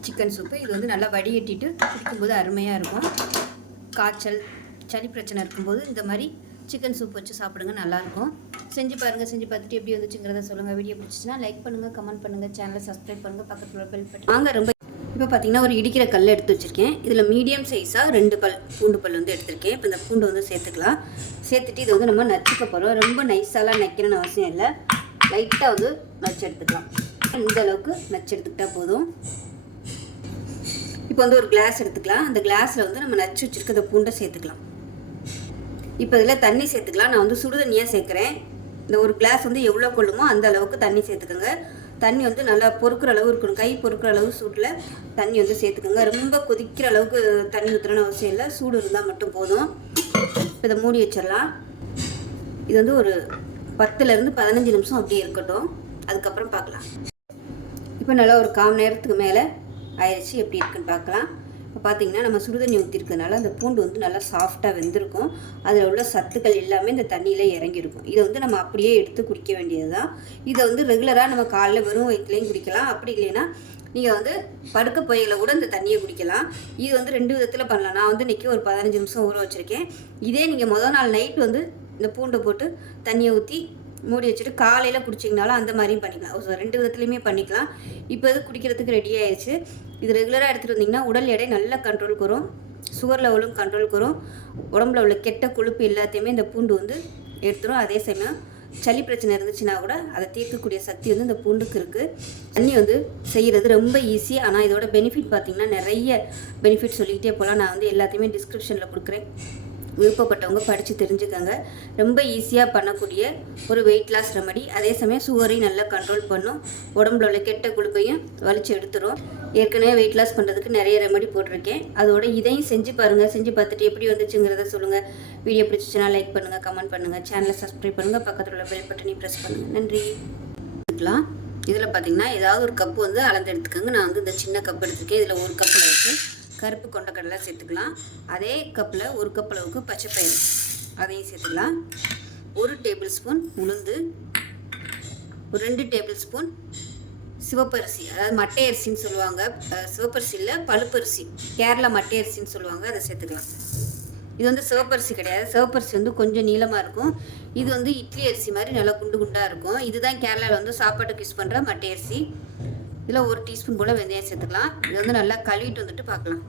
சிக்கன் சூப்பு. இது வந்து நல்லா வடிகட்டிட்டு குடிக்கும்போது அருமையாக இருக்கும். காய்ச்சல் சளி பிரச்சனை இருக்கும்போது இந்த மாதிரி சிக்கன் சூப் வச்சு சாப்பிடுங்க, நல்லாயிருக்கும். செஞ்சு பாருங்கள். செஞ்சு பார்த்துட்டு எப்படி வந்துச்சுங்கிறத சொல்லுங்கள். வீடியோ பிடிச்சிச்சுன்னா லைக் பண்ணுங்கள், கமெண்ட் பண்ணுங்கள், சேனலை சப்ஸ்கிரைப் பண்ணுங்கள், பக்கத்தில் பெல் பட்டன். வாங்க ரொம்ப இப்போ பார்த்தீங்கன்னா ஒரு இடிக்கிற கல் எடுத்து வச்சுருக்கேன். இதில் மீடியம் சைஸாக 2 பூண்டு பல் வந்து எடுத்திருக்கேன். இப்போ இந்த பூண்டு வந்து சேர்த்துக்கலாம். சேர்த்துட்டு இதை வந்து நம்ம நச்சுக்க போகிறோம். ரொம்ப நைஸாலாம் நைக்கணும்னு அவசியம் இல்லை. லைட்டாக வந்து நச்சு எடுத்துக்கலாம். இந்த அளவுக்கு நச்சு எடுத்துக்கிட்டால் போதும். இப்போ வந்து ஒரு கிளாஸ் எடுத்துக்கலாம். அந்த கிளாஸில் வந்து நம்ம நச்சு வச்சுருக்க இந்த பூண்டை சேர்த்துக்கலாம். இப்போ இதில் தண்ணி சேர்த்துக்கலாம். நான் வந்து சுடுதண்ணியாக சேர்க்குறேன். இந்த ஒரு கிளாஸ் வந்து எவ்வளோ கொள்ளுமோ அந்த அளவுக்கு தண்ணி சேர்த்துக்கோங்க. தண்ணி வந்து நல்லா பொறுக்கிற அளவு இருக்கணும். கை பொறுக்கிற அளவு சூட்டில் தண்ணி வந்து சேர்த்துக்கோங்க. ரொம்ப கொதிக்கிற அளவுக்கு தண்ணி ஊற்றணும்னு அவசியம் இல்லை. சூடு இருந்தால் மட்டும் போதும். இப்போ இதை மூடி வச்சிடலாம். இது வந்து ஒரு 10லேருந்து 15 நிமிஷம் அப்படியே இருக்கட்டும். அதுக்கப்புறம் பார்க்கலாம். இப்போ நல்லா ஒரு 1/4 மணி நேரத்துக்கு மேலே ஆயிடுச்சு. எப்படி இருக்குன்னு பார்க்கலாம். இப்போ பார்த்தீங்கன்னா நம்ம சுடுதண்ணி ஊற்றிருக்கனால அந்த பூண்டு வந்து நல்லா சாஃப்டாக வெந்திருக்கும். அதில் உள்ள சத்துக்கள் எல்லாமே இந்த தண்ணியில் இறங்கியிருக்கும். இதை வந்து நம்ம அப்படியே எடுத்து குடிக்க வேண்டியது தான். இதை வந்து ரெகுலராக நம்ம காலைல வெறும் வயிற்றுலையும் குடிக்கலாம். அப்படி இல்லைன்னா நீங்கள் வந்து படுக்க போயில கூட இந்த தண்ணியை குடிக்கலாம். இது வந்து 2 விதத்தில் பண்ணலாம். நான் வந்து இன்றைக்கி ஒரு 15 நிமிஷம் ஊற வச்சுருக்கேன். இதே நீங்கள் முதல் நாள் நைட் வந்து இந்த பூண்டை போட்டு தண்ணியை ஊற்றி மூடி வச்சுட்டு காலையில் குடிச்சிங்கனாலும் அந்த மாதிரியும் பண்ணிக்கலாம். 2 விதத்துலையுமே பண்ணிக்கலாம். இப்போ இது குடிக்கிறதுக்கு ரெடி ஆயிடுச்சு. இது ரெகுலராக எடுத்துகிட்டு வந்திங்கன்னா உடல் எடை நல்லா கண்ட்ரோலுக்கு வரும். சுகர் லெவலும் கண்ட்ரோலுக்கு வரும். உடம்புல உள்ள கெட்ட கொழுப்பு எல்லாத்தையுமே இந்த பூண்டு வந்து எடுத்துரும். அதே சமயம் சளி பிரச்சனை இருந்துச்சுன்னா கூட அதை தீர்க்கக்கூடிய சக்தி வந்து இந்த பூண்டுக்கு இருக்குது. தண்ணி வந்து செய்கிறது ரொம்ப ஈஸி. ஆனால் இதோட பெனிஃபிட் பார்த்திங்கன்னா நிறைய பெனிஃபிட் சொல்லிக்கிட்டே போகலாம். நான் வந்து எல்லாத்தையுமே டிஸ்கிரிப்ஷனில் கொடுக்குறேன். விருப்பப்பட்டவங்க படித்து தெரிஞ்சுக்கோங்க. ரொம்ப ஈஸியாக பண்ணக்கூடிய ஒரு வெயிட் லாஸ் ரெமடி. அதே சமயம் சுகரையும் நல்லா கண்ட்ரோல் பண்ணும். உடம்புல உள்ள கெட்ட கொழுப்பையும் வலிச்சு எடுத்துரும். ஏற்கனவே வெயிட் லாஸ் பண்ணுறதுக்கு நிறைய ரெமடி போட்டிருக்கேன். அதோட இதையும் செஞ்சு பாருங்கள். செஞ்சு பார்த்துட்டு எப்படி வந்துச்சுங்கிறத சொல்லுங்கள். வீடியோ பிடிச்சிச்சுன்னா லைக் பண்ணுங்கள், கமெண்ட் பண்ணுங்கள், சேனலை சப்ஸ்கிரைப் பண்ணுங்கள், பக்கத்தில் உள்ள பெல் பட்டனையும் ப்ரெஸ் பண்ணுங்கள். நன்றி. இதில் பார்த்திங்கன்னா ஏதாவது ஒரு கப்பு வந்து அளந்து எடுத்துக்கோங்க. நான் வந்து இந்த சின்ன கப் எடுத்துருக்கேன். இதில் ஒரு கப்பில் வச்சு கருப்பு கொண்டக்கடலை சேர்த்துக்கலாம். அதே கப்பில் ஒரு கப் அளவுக்கு பச்சைப்பயிறு அதையும் சேர்த்துக்கலாம். 1 டேபிள் ஸ்பூன் உளுந்து, ஒரு 2 டேபிள் ஸ்பூன் சிவப்பரிசி, அதாவது மட்டை அரிசின்னு சொல்லுவாங்க. சிவப்பரிசியில் பழுப்பரிசி, கேரளா மட்டை அரிசின்னு சொல்லுவாங்க, அதை சேர்த்துக்கலாம். இது வந்து சிவப்பரிசி கிடையாது. சிவப்பரிசி வந்து கொஞ்சம் நீளமாக இருக்கும். இது வந்து இட்லி அரிசி மாதிரி நல்லா குண்டு குண்டாக இருக்கும். இதுதான் கேரளாவில் வந்து சாப்பாட்டுக்கு யூஸ் பண்ணுற மட்டை அரிசி. இதில் 1 டீஸ்பூன் போல் வெந்தயம் சேர்த்துக்கலாம். இது வந்து நல்லா கழுவிட்டு வந்துட்டு பார்க்கலாம்.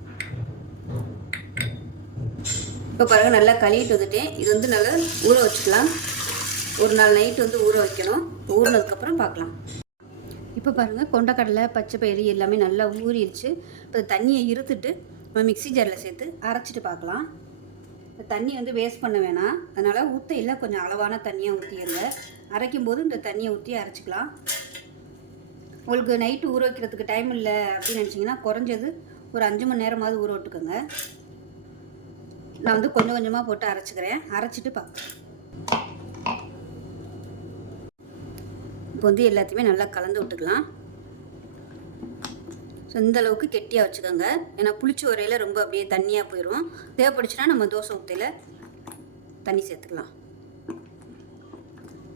இப்போ பாருங்கள், நல்லா கழுவிட்டு வந்துட்டேன். இது வந்து நல்லா ஊற வச்சுக்கலாம். ஒரு நாள் நைட்டு வந்து ஊற வைக்கணும். ஊறினதுக்கப்புறம் பார்க்கலாம். இப்போ பாருங்கள், கொண்டக்கடலை பச்சை பயிறு எல்லாமே நல்லா ஊறிடுச்சு. இப்போ தண்ணியை இருத்துட்டு நம்ம மிக்ஸி ஜாரில் சேர்த்து அரைச்சிட்டு பார்க்கலாம். இந்த தண்ணி வந்து வேஸ்ட் பண்ண வேணாம். அதனால் ஊற்றையில் கொஞ்சம் அளவான தண்ணியாக ஊற்றிடுங்க. அரைக்கும் போது இந்த தண்ணியை ஊற்றி அரைச்சிக்கலாம். உங்களுக்கு நைட்டு ஊற வைக்கிறதுக்கு டைம் இல்லை அப்படின்னு நினச்சிங்கன்னா குறைஞ்சது ஒரு 5 மணி நேரமாவது ஊற விட்டுக்கோங்க. நான் வந்து கொஞ்சம் கொஞ்சமாக போட்டு அரைச்சிக்கிறேன். அரைச்சிட்டு பார்ப்பேன். இப்போ வந்து எல்லாத்தையுமே நல்லா கலந்து விட்டுக்கலாம். ஸோ இந்த அளவுக்கு கெட்டியாக வச்சுக்கோங்க. ஏன்னா புளிச்சு வரையில் ரொம்ப அப்படியே தண்ணியாக போயிடும். தேவைப்படுச்சுன்னா நம்ம தோசை ஊற்றையில் தண்ணி சேர்த்துக்கலாம்.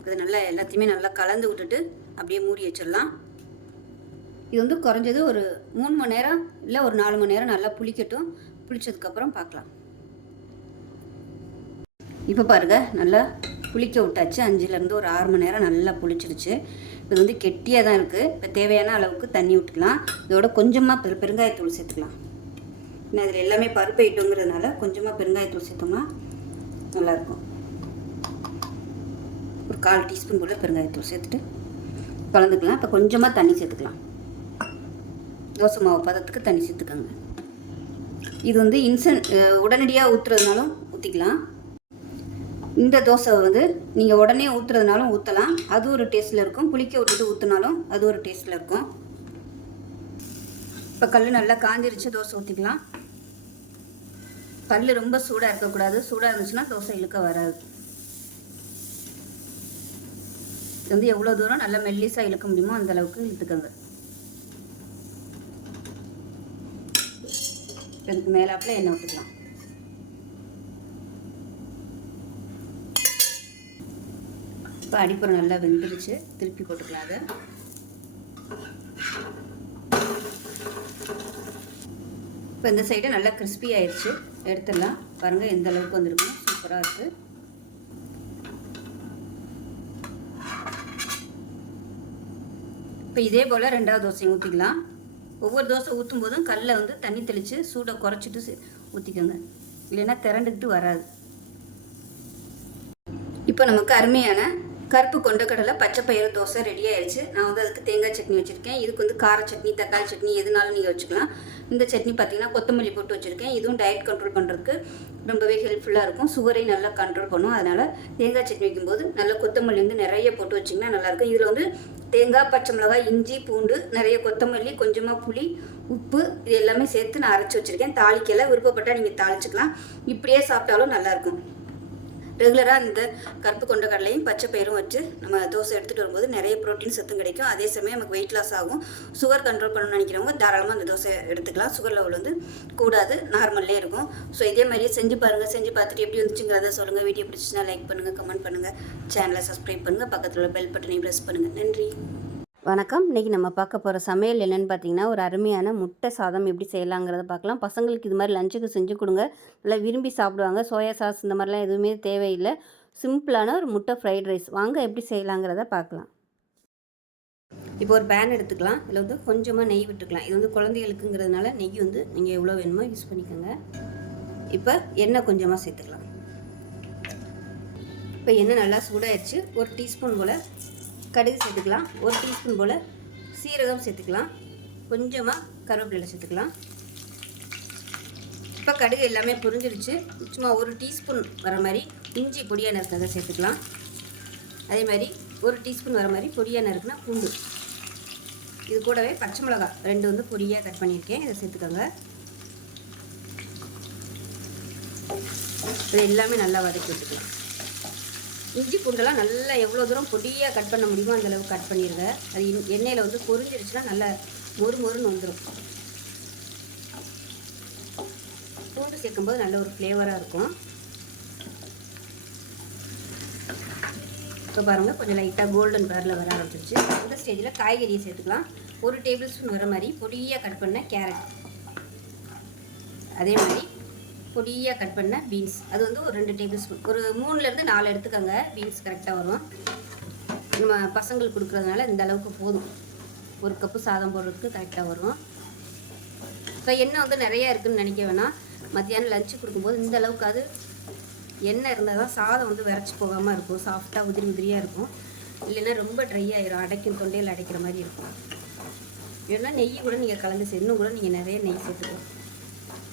இது நல்லா எல்லாத்தையுமே நல்லா கலந்து விட்டுட்டு அப்படியே மூடி வச்சிடலாம். இது வந்து குறைஞ்சது ஒரு 3 மணி நேரம் இல்லை ஒரு 4 மணி நேரம் நல்லா புளிக்கட்டும். புளிச்சதுக்கப்புறம் பார்க்கலாம். இப்போ பாருங்கள், நல்லா புளிக்க விட்டாச்சு. 5லேருந்து ஒரு 6 மணி நேரம் நல்லா புளிச்சிடுச்சு. இது வந்து கெட்டியாக தான் இருக்குது. இப்போ தேவையான அளவுக்கு தண்ணி விட்டுக்கலாம். இதோட கொஞ்சமாக பெருங்காயத்தூள் சேர்த்துக்கலாம். ஏன்னா அதில் எல்லாமே பருப்பு ஐட்டங்கிறதுனால கொஞ்சமாக பெருங்காயத்தூள் சேர்த்தோம்னா நல்லாயிருக்கும். ஒரு 1/4 டீஸ்பூன் போல் பெருங்காயத்தூள் சேர்த்துட்டு கலந்துக்கலாம். இப்போ கொஞ்சமாக தண்ணி சேர்த்துக்கலாம். தோசை மாவு பதத்துக்கு தண்ணி சேர்த்துக்கோங்க. இது வந்து உடனடியாக ஊற்றுறதுனாலும் ஊற்றிக்கலாம். இந்த தோசை வந்து நீங்கள் உடனே ஊற்றுறதுனாலும் ஊற்றலாம். அது ஒரு டேஸ்ட்டில் இருக்கும். புளிக்க விட்டுட்டு ஊற்றினாலும் அது ஒரு டேஸ்ட்டில் இருக்கும். இப்போ கல் நல்லா காஞ்சிருச்சு. தோசை ஊற்றிக்கலாம். கல் ரொம்ப சூடாக இருக்கக்கூடாது. சூடாக இருந்துச்சுன்னா தோசை இழுக்க வராது. இது வந்து எவ்வளோ தூரம் நல்லா மெல்லிஸாக இழுக்க முடியுமோ அந்த அளவுக்கு இழுத்துக்கோங்க. இதுக்கு மேலாப்பில் எண்ணெய் விட்டுக்கலாம். இப்போ அடிப்புறம் நல்லா வெந்துருச்சு. திருப்பி போட்டுக்கலாம். அதை இப்போ இந்த சைடு நல்லா கிறிஸ்பி ஆயிடுச்சு. எடுத்துடலாம். பாருங்கள் எந்த அளவுக்கு வந்துருக்கும். சூப்பராக இருக்குது. இப்போ இதே போல் 2வது தோசையும் ஊற்றிக்கலாம். ஒவ்வொரு தோசை ஊற்றும் போதும் கல்லை வந்து தண்ணி தெளித்து சூடை குறைச்சிட்டு ஊற்றிக்கோங்க. இல்லைன்னா திரண்டுக்கிட்டு வராது. இப்போ நமக்கு அருமையான கருப்பு கொண்டக்கடலை பச்சை பயிறு தோசை ரெடி ஆயிடுச்சு. நான் வந்து அதுக்கு தேங்காய் சட்னி வச்சுருக்கேன். இதுக்கு வந்து கார சட்னி, தக்காளி சட்னி எதுனாலும் நீங்கள் வச்சுக்கலாம். இந்த சட்னி பார்த்திங்கன்னா கொத்தமல்லி போட்டு வச்சுருக்கேன். இதுவும் டயட் கண்ட்ரோல் பண்ணுறதுக்கு ரொம்பவே ஹெல்ப்ஃபுல்லாக இருக்கும். சுகரையும் நல்லா கண்ட்ரோல் பண்ணும். அதனால் தேங்காய் சட்னி வைக்கும்போது நல்லா கொத்தமல்லி வந்து நிறைய போட்டு வச்சிங்கன்னா நல்லாயிருக்கும். இதில் வந்து தேங்காய், பச்சை மிளகாய், இஞ்சி, பூண்டு, நிறைய கொத்தமல்லி, கொஞ்சமாக புளி, உப்பு இது எல்லாமே சேர்த்து நான் அரைச்சி வச்சுருக்கேன். தாளிக்கலை. விருப்பப்பட்டால் நீங்கள் தாளிச்சிக்கலாம். இப்படியே சாப்பிட்டாலும் நல்லாயிருக்கும். ரெகுலராக இந்த கருப்பு கொண்ட கடலையும் பச்சை பயிரும் வச்சு நம்ம தோசை எடுத்துகிட்டு வரும்போது நிறைய ப்ரோட்டீன் சத்தும் கிடைக்கும். அதே சமயம் நமக்கு வெயிட் லாஸ் ஆகும். சுகர் கண்ட்ரோல் பண்ணணும்னு நினைக்கிறவங்க தாராளமாக அந்த தோசை எடுத்துக்கலாம். சுகர் லெவல் வந்து கூடாது, நார்மல்லே இருக்கும். ஸோ இதே மாதிரியே செஞ்சு பாருங்கள். செஞ்சு பார்த்துட்டு எப்படி வந்துச்சுங்கிறத சொல்லுங்கள். வீடியோ பிடிச்சிச்சுன்னா லைக் பண்ணுங்கள், கமெண்ட் பண்ணுங்கள், சேனலை சப்ஸ்கிரைப் பண்ணுங்கள், பக்கத்தில் உள்ள பெல் பட்டனையும் ப்ரெஸ் பண்ணுங்கள். நன்றி. வணக்கம். இன்றைக்கி நம்ம பார்க்க போகிற சமையல் என்னென்னு பார்த்தீங்கன்னா, ஒரு அருமையான முட்டை சாதம் எப்படி செய்யலாங்கிறத பார்க்கலாம். பசங்களுக்கு இது மாதிரி லஞ்சுக்கு செஞ்சு கொடுங்க, நல்லா விரும்பி சாப்பிடுவாங்க. சோயா சாஸ் இந்த மாதிரிலாம் எதுவுமே தேவையில்லை. சிம்பிளான ஒரு முட்டை ஃப்ரைட் ரைஸ் வாங்க எப்படி செய்யலாங்கிறத பார்க்கலாம். இப்போ ஒரு பேன் எடுத்துக்கலாம். இதில் வந்து கொஞ்சமாக நெய் விட்டுக்கலாம். இது வந்து குழந்தைகளுக்குங்கிறதுனால நெய் வந்து நீங்கள் எவ்வளோ வேணுமோ யூஸ் பண்ணிக்கோங்க. இப்போ எண்ணெய் கொஞ்சமாக சேர்த்துக்கலாம். இப்போ எண்ணெய் நல்லா சூடாகிடுச்சு. ஒரு டீஸ்பூன் போல் கடுகு சேர்த்துக்கலாம். ஒரு டீஸ்பூன் போல் சீரகம் சேர்த்துக்கலாம். கொஞ்சமாக கருவேப்பிலை சேர்த்துக்கலாம். இப்போ கடுகு எல்லாமே பொரிஞ்சிருச்சு. சும்மா ஒரு டீஸ்பூன் வர மாதிரி இஞ்சி பொடியாக நறுக்கிறத சேர்த்துக்கலாம். அதே மாதிரி ஒரு டீஸ்பூன் வர மாதிரி பொடியாக நறுக்குனா பூண்டு. இது கூடவே பச்சை மிளகாய் 2 வந்து பொடியாக கட் பண்ணியிருக்கேன், இதை சேர்த்துக்கோங்க. இது எல்லாமே நல்லா வதக்கி விட்டுக்கலாம். இஞ்சி பூண்டெல்லாம் நல்லா எவ்வளோ தூரம் பொடியாக கட் பண்ண முடியுமோ அந்தளவுக்கு கட் பண்ணிடுங்க. அது எண்ணெயில் வந்து பொரிஞ்சிருச்சுன்னா நல்லா மொறுன்னு வந்துடும். பூண்டு சேர்க்கும்போது நல்ல ஒரு ஃப்ளேவராக இருக்கும். இப்போ பாருங்கள், கொஞ்சம் லைட்டாக கோல்டன் கலரில் வர ஆரம்பிச்சிருச்சு. இந்த ஸ்டேஜில் காய்கறியை சேர்த்துக்கலாம். 1 டேபிள் ஸ்பூன் வர மாதிரி பொடியாக கட் பண்ண கேரட், அதே மாதிரி பொடியாக கட் பண்ண பீன்ஸ், அது வந்து ஒரு 2 டேபிள் ஸ்பூன், ஒரு 3லேருந்து 4 எடுத்துக்கோங்க. பீன்ஸ் கரெக்டாக வரும். நம்ம பசங்களுக்கு கொடுக்குறதுனால இந்த அளவுக்கு போதும். 1 கப்பு சாதம் போடுறதுக்கு கரெக்டாக வரும். இப்போ எண்ணெய் வந்து நிறையா இருக்குதுன்னு நினைக்க வேணாம். மத்தியானம் லஞ்சு கொடுக்கும்போது இந்த அளவுக்கு அது எண்ணெய் இருந்தால் தான் சாதம் வந்து விரைச்சி போகாமல் இருக்கும். சாஃப்டாக உதிரியாக இருக்கும். இல்லைன்னா ரொம்ப ட்ரை ஆகிரும், அடைக்கும், தொண்டையில் அடைக்கிற மாதிரி இருக்கும். இல்லைன்னா நெய் கூட நீங்கள் கலந்து இன்னும் கூட நீங்கள் நிறைய நெய் சேர்த்துக்கலாம்.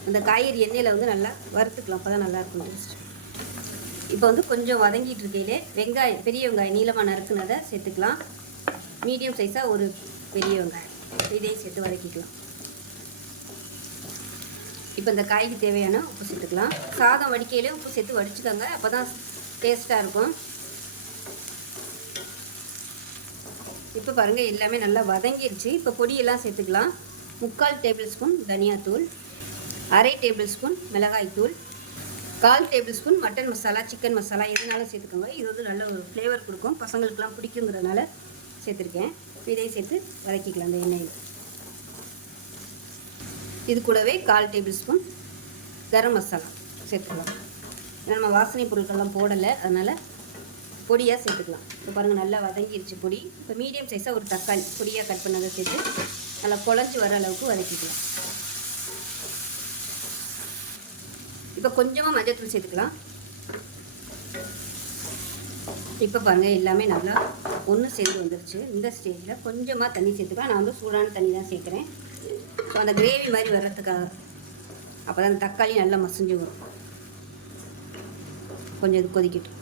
அந்த காய்கறி எண்ணெயில் வந்து நல்லா வறுத்துக்கலாம். அப்போ தான் நல்லாயிருக்கும் டேஸ்ட். இப்போ வந்து கொஞ்சம் வதங்கிட்டு இருக்கையிலே வெங்காயம், பெரிய வெங்காயம் நீளமாக நறுக்குனதை சேர்த்துக்கலாம். மீடியம் சைஸாக ஒரு பெரிய வெங்காயம், இதையும் சேர்த்து வதக்கிக்கலாம். இப்போ இந்த காய்க்கு தேவையான உப்பு சேர்த்துக்கலாம். சாதம் வடிக்கையிலே உப்பு சேர்த்து வடிச்சுக்கோங்க, அப்போ தான் டேஸ்ட்டாக இருக்கும். இப்போ பாருங்கள், எல்லாமே நல்லா வதங்கிடுச்சு. இப்போ பொடியெல்லாம் சேர்த்துக்கலாம். 3/4 டேபிள் ஸ்பூன் தனியாத்தூள், 1/2 டேபிள் ஸ்பூன் மிளகாய்த்தூள், 1/4 table spoon mutton masala, chicken masala எதுனாலும் சேர்த்துக்கோங்க. இது வந்து நல்ல ஒரு ஃப்ளேவர் கொடுக்கும், பசங்களுக்குலாம் பிடிக்குங்கிறதுனால சேர்த்துருக்கேன். இதையும் சேர்த்து வதக்கிக்கலாம் அந்த எண்ணெயில். இது கூடவே 1/4 டேபிள் ஸ்பூன் கரம் மசாலா சேர்த்துக்கலாம். நம்ம வாசனை பொருட்கள்லாம் போடலை, அதனால் பொடியாக சேர்த்துக்கலாம். இப்போ பாருங்கள், நல்லா வதங்கிடுச்சு பொடி. இப்போ மீடியம் சைஸாக ஒரு தக்காளி பொடியாக கட் பண்ணதை சேர்த்து நல்லா குழஞ்சி வர அளவுக்கு வதக்கிக்கலாம். இப்போ கொஞ்சமாக மஞ்சள்தூள் சேர்த்துக்கலாம். இப்போ பாருங்கள், எல்லாமே நல்லா ஒன்று சேர்ந்து வந்துருச்சு. இந்த ஸ்டேஜில் கொஞ்சமாக தண்ணி சேர்த்துக்கலாம். நான் வந்து சூடான தண்ணி தான் சேர்க்குறேன். ஸோ அந்த கிரேவி மாதிரி வர்றதுக்காக. அப்போ தான் அந்த தக்காளி நல்லா மசிஞ்சு வரும். கொஞ்சம் இது கொதிக்கட்டும்.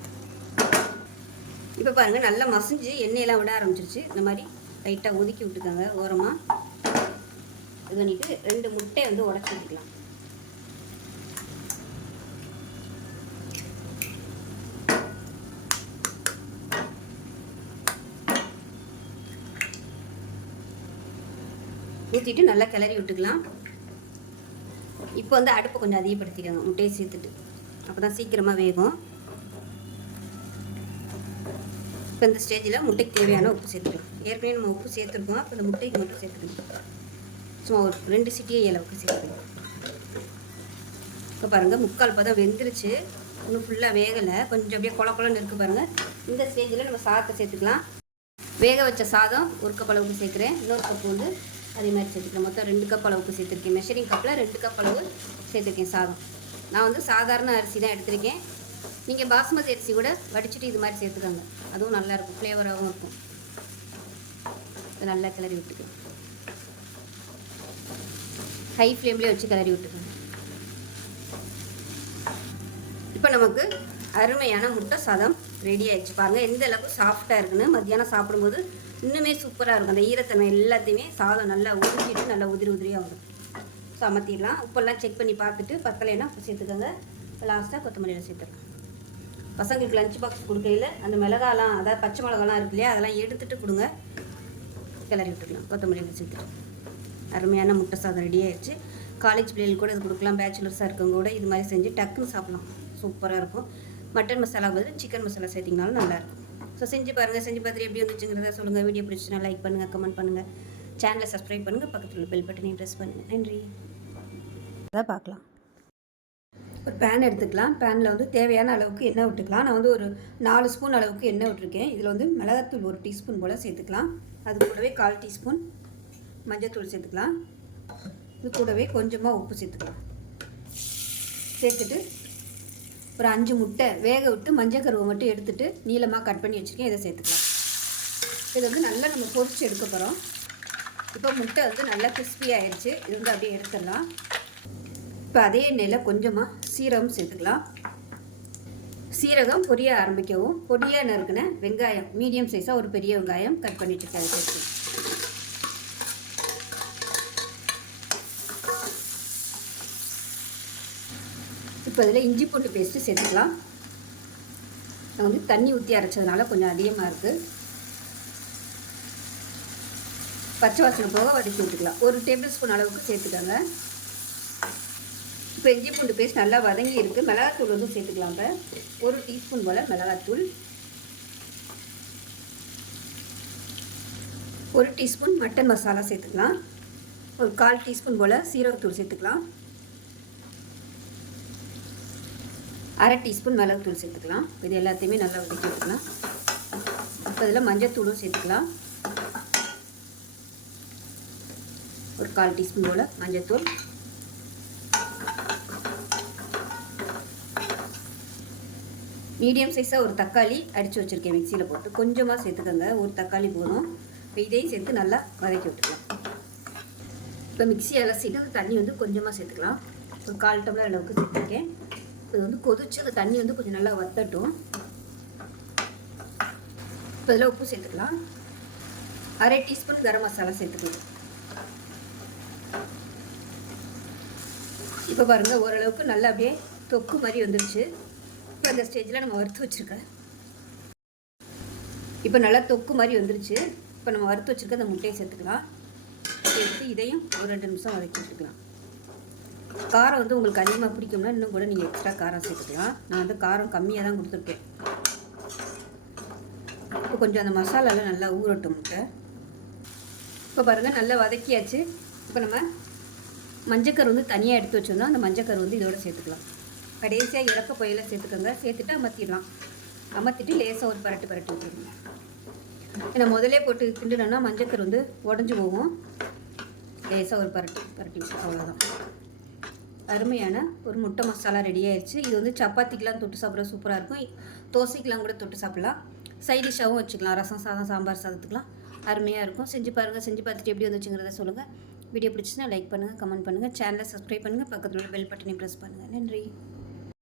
இப்போ பாருங்கள், நல்லா மசிஞ்சு எண்ணெயெல்லாம் விட ஆரம்பிச்சிருச்சு. இந்த மாதிரி லைட்டாக ஒதுக்கி விட்டுக்கோங்க ஓரமாக. இது பண்ணிவிட்டு 2 முட்டையை வந்து உடச்சி விட்டுக்கலாம். ஊற்றிட்டு நல்லா கிளறி விட்டுக்கலாம். இப்போ வந்து அடுப்பை கொஞ்சம் அதிகப்படுத்திக்கோங்க, முட்டையை சேர்த்துட்டு. அப்போ தான் சீக்கிரமாக வேகும். இப்போ இந்த ஸ்டேஜில் முட்டைக்கு தேவையான உப்பு சேர்த்துக்கலாம். ஏற்கனவே நம்ம உப்பு சேர்த்துருக்கோம். அப்போ இந்த முட்டைக்கு மட்டும் சேர்த்துக்கலாம். சும்மா ஒரு 2 சிட்டியை அளவுக்கு சேர்த்துக்கலாம். இப்போ பாருங்கள், 3/4 பதம் வெந்துருச்சு. இன்னும் ஃபுல்லாக வேகலை, கொஞ்சம் அப்படியே குழன்னு இருக்குது பாருங்கள். இந்த ஸ்டேஜில் நம்ம சாதத்தை சேர்த்துக்கலாம். வேக வச்ச சாதம் 1 கப் அளவுக்கு சேர்க்குறேன். இன்னொரு கப்பு வந்து அதே மாதிரி சேர்த்துக்கிறேன். மொத்தம் 2 கப் அளவுக்கு சேர்த்துருக்கேன். மெஷரிங் கப்பில் 2 கப் அளவு சேர்த்துருக்கேன் சாதம். நான் வந்து சாதாரண அரிசி தான் எடுத்திருக்கேன். நீங்கள் பாஸ்மதி அரிசி கூட வடிச்சிட்டு இது மாதிரி சேர்த்துக்கோங்க, அதுவும் நல்லாயிருக்கும், ஃப்ளேவராகவும் இருக்கும். இதை நல்லா கிளறி விட்டுக்கோங்க. ஹை ஃப்ளேம்லேயே வச்சு கிளறி விட்டுக்கோங்க. இப்போ நமக்கு அருமையான முட்டை சாதம் ரெடி ஆகிடுச்சு. பாருங்கள் எந்த அளவுக்கு சாஃப்டாக இருக்குன்னு. மத்தியானம் சாப்பிடும்போது இன்னுமே சூப்பராக இருக்கும். அந்த ஈரத்தன்மை எல்லாத்தையுமே சாதம் நல்லா உதிரிட்டு நல்லா உதிரியாக வரும். ஸோ அமர்த்திடலாம். உப்பெல்லாம் செக் பண்ணி பார்த்துட்டு பத்தலைன்னா உப்பு சேர்த்துக்கோங்க. லாஸ்ட்டாக கொத்தமல்லியில் சேர்த்துக்கலாம். பசங்களுக்கு லஞ்ச் பாக்ஸ் கொடுக்கையில் அந்த மிளகாலாம், அதாவது பச்சை மிளகாலாம் இருக்கு இல்லையா, அதெல்லாம் எடுத்துகிட்டு கொடுங்க. கிளறி விட்டுக்கலாம். கொத்தமல்லி சேர்த்துட்டு அருமையான முட்டை சாதம் ரெடி ஆயிடுச்சு. காலேஜ் பிள்ளைகள் கூட இது கொடுக்கலாம். பேச்சுலர்ஸாக இருக்கவங்க கூட இது மாதிரி செஞ்சு டக்குன்னு சாப்பிட்லாம். சூப்பராக இருக்கும். மட்டன் மசாலா பதில் சிக்கன் மசாலா சேர்த்திங்கனாலும் நல்லாயிருக்கும். ஸோ செஞ்சு பாருங்கள். செஞ்சு பார்த்துட்டு எப்படி வந்துச்சுங்கிறத சொல்லுங்கள். வீடியோ பிடிச்சிச்சுன்னா லைக் பண்ணுங்கள், கமெண்ட் பண்ணுங்கள், சேனலை சப்ஸ்கிரைப் பண்ணுங்கள், பக்கத்தில் உள்ள பெல் பட்டனையும் ப்ரெஸ் பண்ணுங்கள். நன்றி. அதான் பார்க்கலாம். ஒரு பேன் எடுத்துக்கலாம். பேனில் வந்து தேவையான அளவுக்கு எண்ணெய் விட்டுக்கலாம். நான் வந்து ஒரு 4 ஸ்பூன் அளவுக்கு எண்ணெய் விட்டுருக்கேன். இதில் வந்து மிளகாத்தூள் 1 டீஸ்பூன் போல் சேர்த்துக்கலாம். அது கூடவே 1/4 டீஸ்பூன் மஞ்சள்தூள் சேர்த்துக்கலாம். இது கூடவே கொஞ்சமாக உப்பு சேர்த்துக்கலாம். சேர்த்துட்டு ஒரு 5 முட்டை வேக விட்டு மஞ்சள் கருவை மட்டும் எடுத்துகிட்டு நீளமாக கட் பண்ணி வச்சுருக்கேன். இதை சேர்த்துக்கலாம். இதை வந்து நல்லா நம்ம பொரிச்சு எடுக்க போகிறோம். இப்போ முட்டை வந்து நல்லா கிறிஸ்பி ஆயிடுச்சு. இது வந்து அப்படியே எடுத்துடலாம். இப்போ அதே எண்ணெயில் கொஞ்சமாக சீரகம் சேர்த்துக்கலாம். சீரகம் பொரிய ஆரம்பிக்கவும் பொடியாக நறுக்கின வெங்காயம், மீடியம் சைஸாக ஒரு பெரிய வெங்காயம் கட் பண்ணி வச்சுருக்கேன். அதை சேர்த்து இப்போ இதில் இஞ்சி பூண்டு பேஸ்ட்டு சேர்த்துக்கலாம். நான் வந்து தண்ணி ஊற்றி அரைச்சதுனால கொஞ்சம் அதிகமாக இருக்குது. பச்சை வாசனை போக வதக்கி விட்டுக்கலாம். 1 டேபிள் ஸ்பூன் அளவுக்கு சேர்த்துக்கோங்க. இப்போ இஞ்சி பூண்டு பேஸ்ட் நல்லா வதங்கி இருக்குது. மிளகாத்தூள் வந்து சேர்த்துக்கலாம். இப்போ 1 டீஸ்பூன் போல் மிளகாத்தூள், 1 டீஸ்பூன் மட்டன் மசாலா சேர்த்துக்கலாம். ஒரு 1/4 டீஸ்பூன் போல் சீரகத்தூள் சேர்த்துக்கலாம். 1/2 டீஸ்பூன் மிளகுத்தூள் சேர்த்துக்கலாம். இது எல்லாத்தையுமே நல்லா வதக்கி விட்டுக்கலாம். இப்போ இதில் மஞ்சத்தூளும் சேர்த்துக்கலாம். ஒரு 1/4 டீஸ்பூன் போல் மஞ்சத்தூள், மீடியம் சைஸாக ஒரு தக்காளி அடித்து வச்சுருக்கேன். மிக்சியில் போட்டு கொஞ்சமாக சேர்த்துக்கோங்க. ஒரு தக்காளி போதும். இப்போ இதையும் சேர்த்து நல்லா வதக்கி விட்டுக்கலாம். இப்போ மிக்சி அலசிட்டு அந்த தண்ணி வந்து கொஞ்சமாக சேர்த்துக்கலாம். ஒரு 1/4 டம்ளர் அளவுக்கு சேர்த்துருக்கேன். இது வந்து கொதிச்சு அந்த தண்ணி வந்து கொஞ்சம் நல்லா வத்தட்டும். இப்போ இதில் உப்பு சேர்த்துக்கலாம். 1/2 டீஸ்பூன் கரம் மசாலா சேர்த்துக்கலாம். இப்போ பாருங்கள், ஓரளவுக்கு நல்லா அப்படியே தொக்கு மாதிரி வந்துருச்சு. இப்போ அந்த ஸ்டேஜில் நம்ம வறுத்து வச்சுருக்கேன். இப்போ நல்லா தொக்கு மாதிரி வந்துருச்சு. இப்போ நம்ம வறுத்து வச்சுருக்க அந்த முட்டையை சேர்த்துக்கலாம். சேர்த்து இதையும் ஒரு 2 நிமிஷம் வதக்கி வச்சுக்கலாம். காரம் வந்து உங்களுக்கு அதிகமாக பிடிக்கும்னா இன்னும் கூட நீங்கள் எக்ஸ்ட்ரா காரம் சேர்த்துக்கலாம். நான் வந்து காரம் கம்மியாக தான் கொடுத்துருக்கேன். இப்போ கொஞ்சம் அந்த மசாலாலாம் நல்லா ஊறட்டும் முட்டை. இப்போ பாருங்கள், நல்லா வதக்கியாச்சு. இப்போ நம்ம மஞ்சக்கரு வந்து தனியாக எடுத்து வச்சுருந்தோம். அந்த மஞ்சக்கரு வந்து இதோட சேர்த்துக்கலாம். கடைசியாக இறக்க பொயில சேர்த்துக்கோங்க. சேர்த்துட்டு அமர்த்திடலாம். அமர்த்திட்டு லேசாக ஒரு பரட்டு விட்டுருங்க. ஏன்னா முதலே போட்டு கிண்டுனோன்னா மஞ்சக்கரு வந்து உடஞ்சி போகும். லேசாக ஒரு பரட்டி அவ்வளோதான். அருமையான ஒரு முட்டை மசாலா ரெடி ஆயிடுச்சு. இது வந்து சப்பாத்திக்கெலாம் தொட்டு சாப்பிட்ற சூப்பராக இருக்கும். தோசைக்கெலாம் கூட தொட்டு சாப்பிட்லாம். சைடிஷாகவும் வச்சுக்கலாம். ரசம் சாதம், சாம்பார் சாதத்துக்கெலாம் அருமையாக இருக்கும். செஞ்சு பாருங்கள். செஞ்சு பார்த்துட்டு எப்படி வந்துச்சுங்கிறத சொல்லுங்கள். வீடியோ பிடிச்சுன்னா லைக் பண்ணுங்கள், கமெண்ட் பண்ணுங்கள், சேனலை சப்ஸ்கிரைப் பண்ணுங்கள், பக்கத்தில் உள்ள பெல் பட்டனை ப்ரெஸ் பண்ணுங்கள். நன்றி.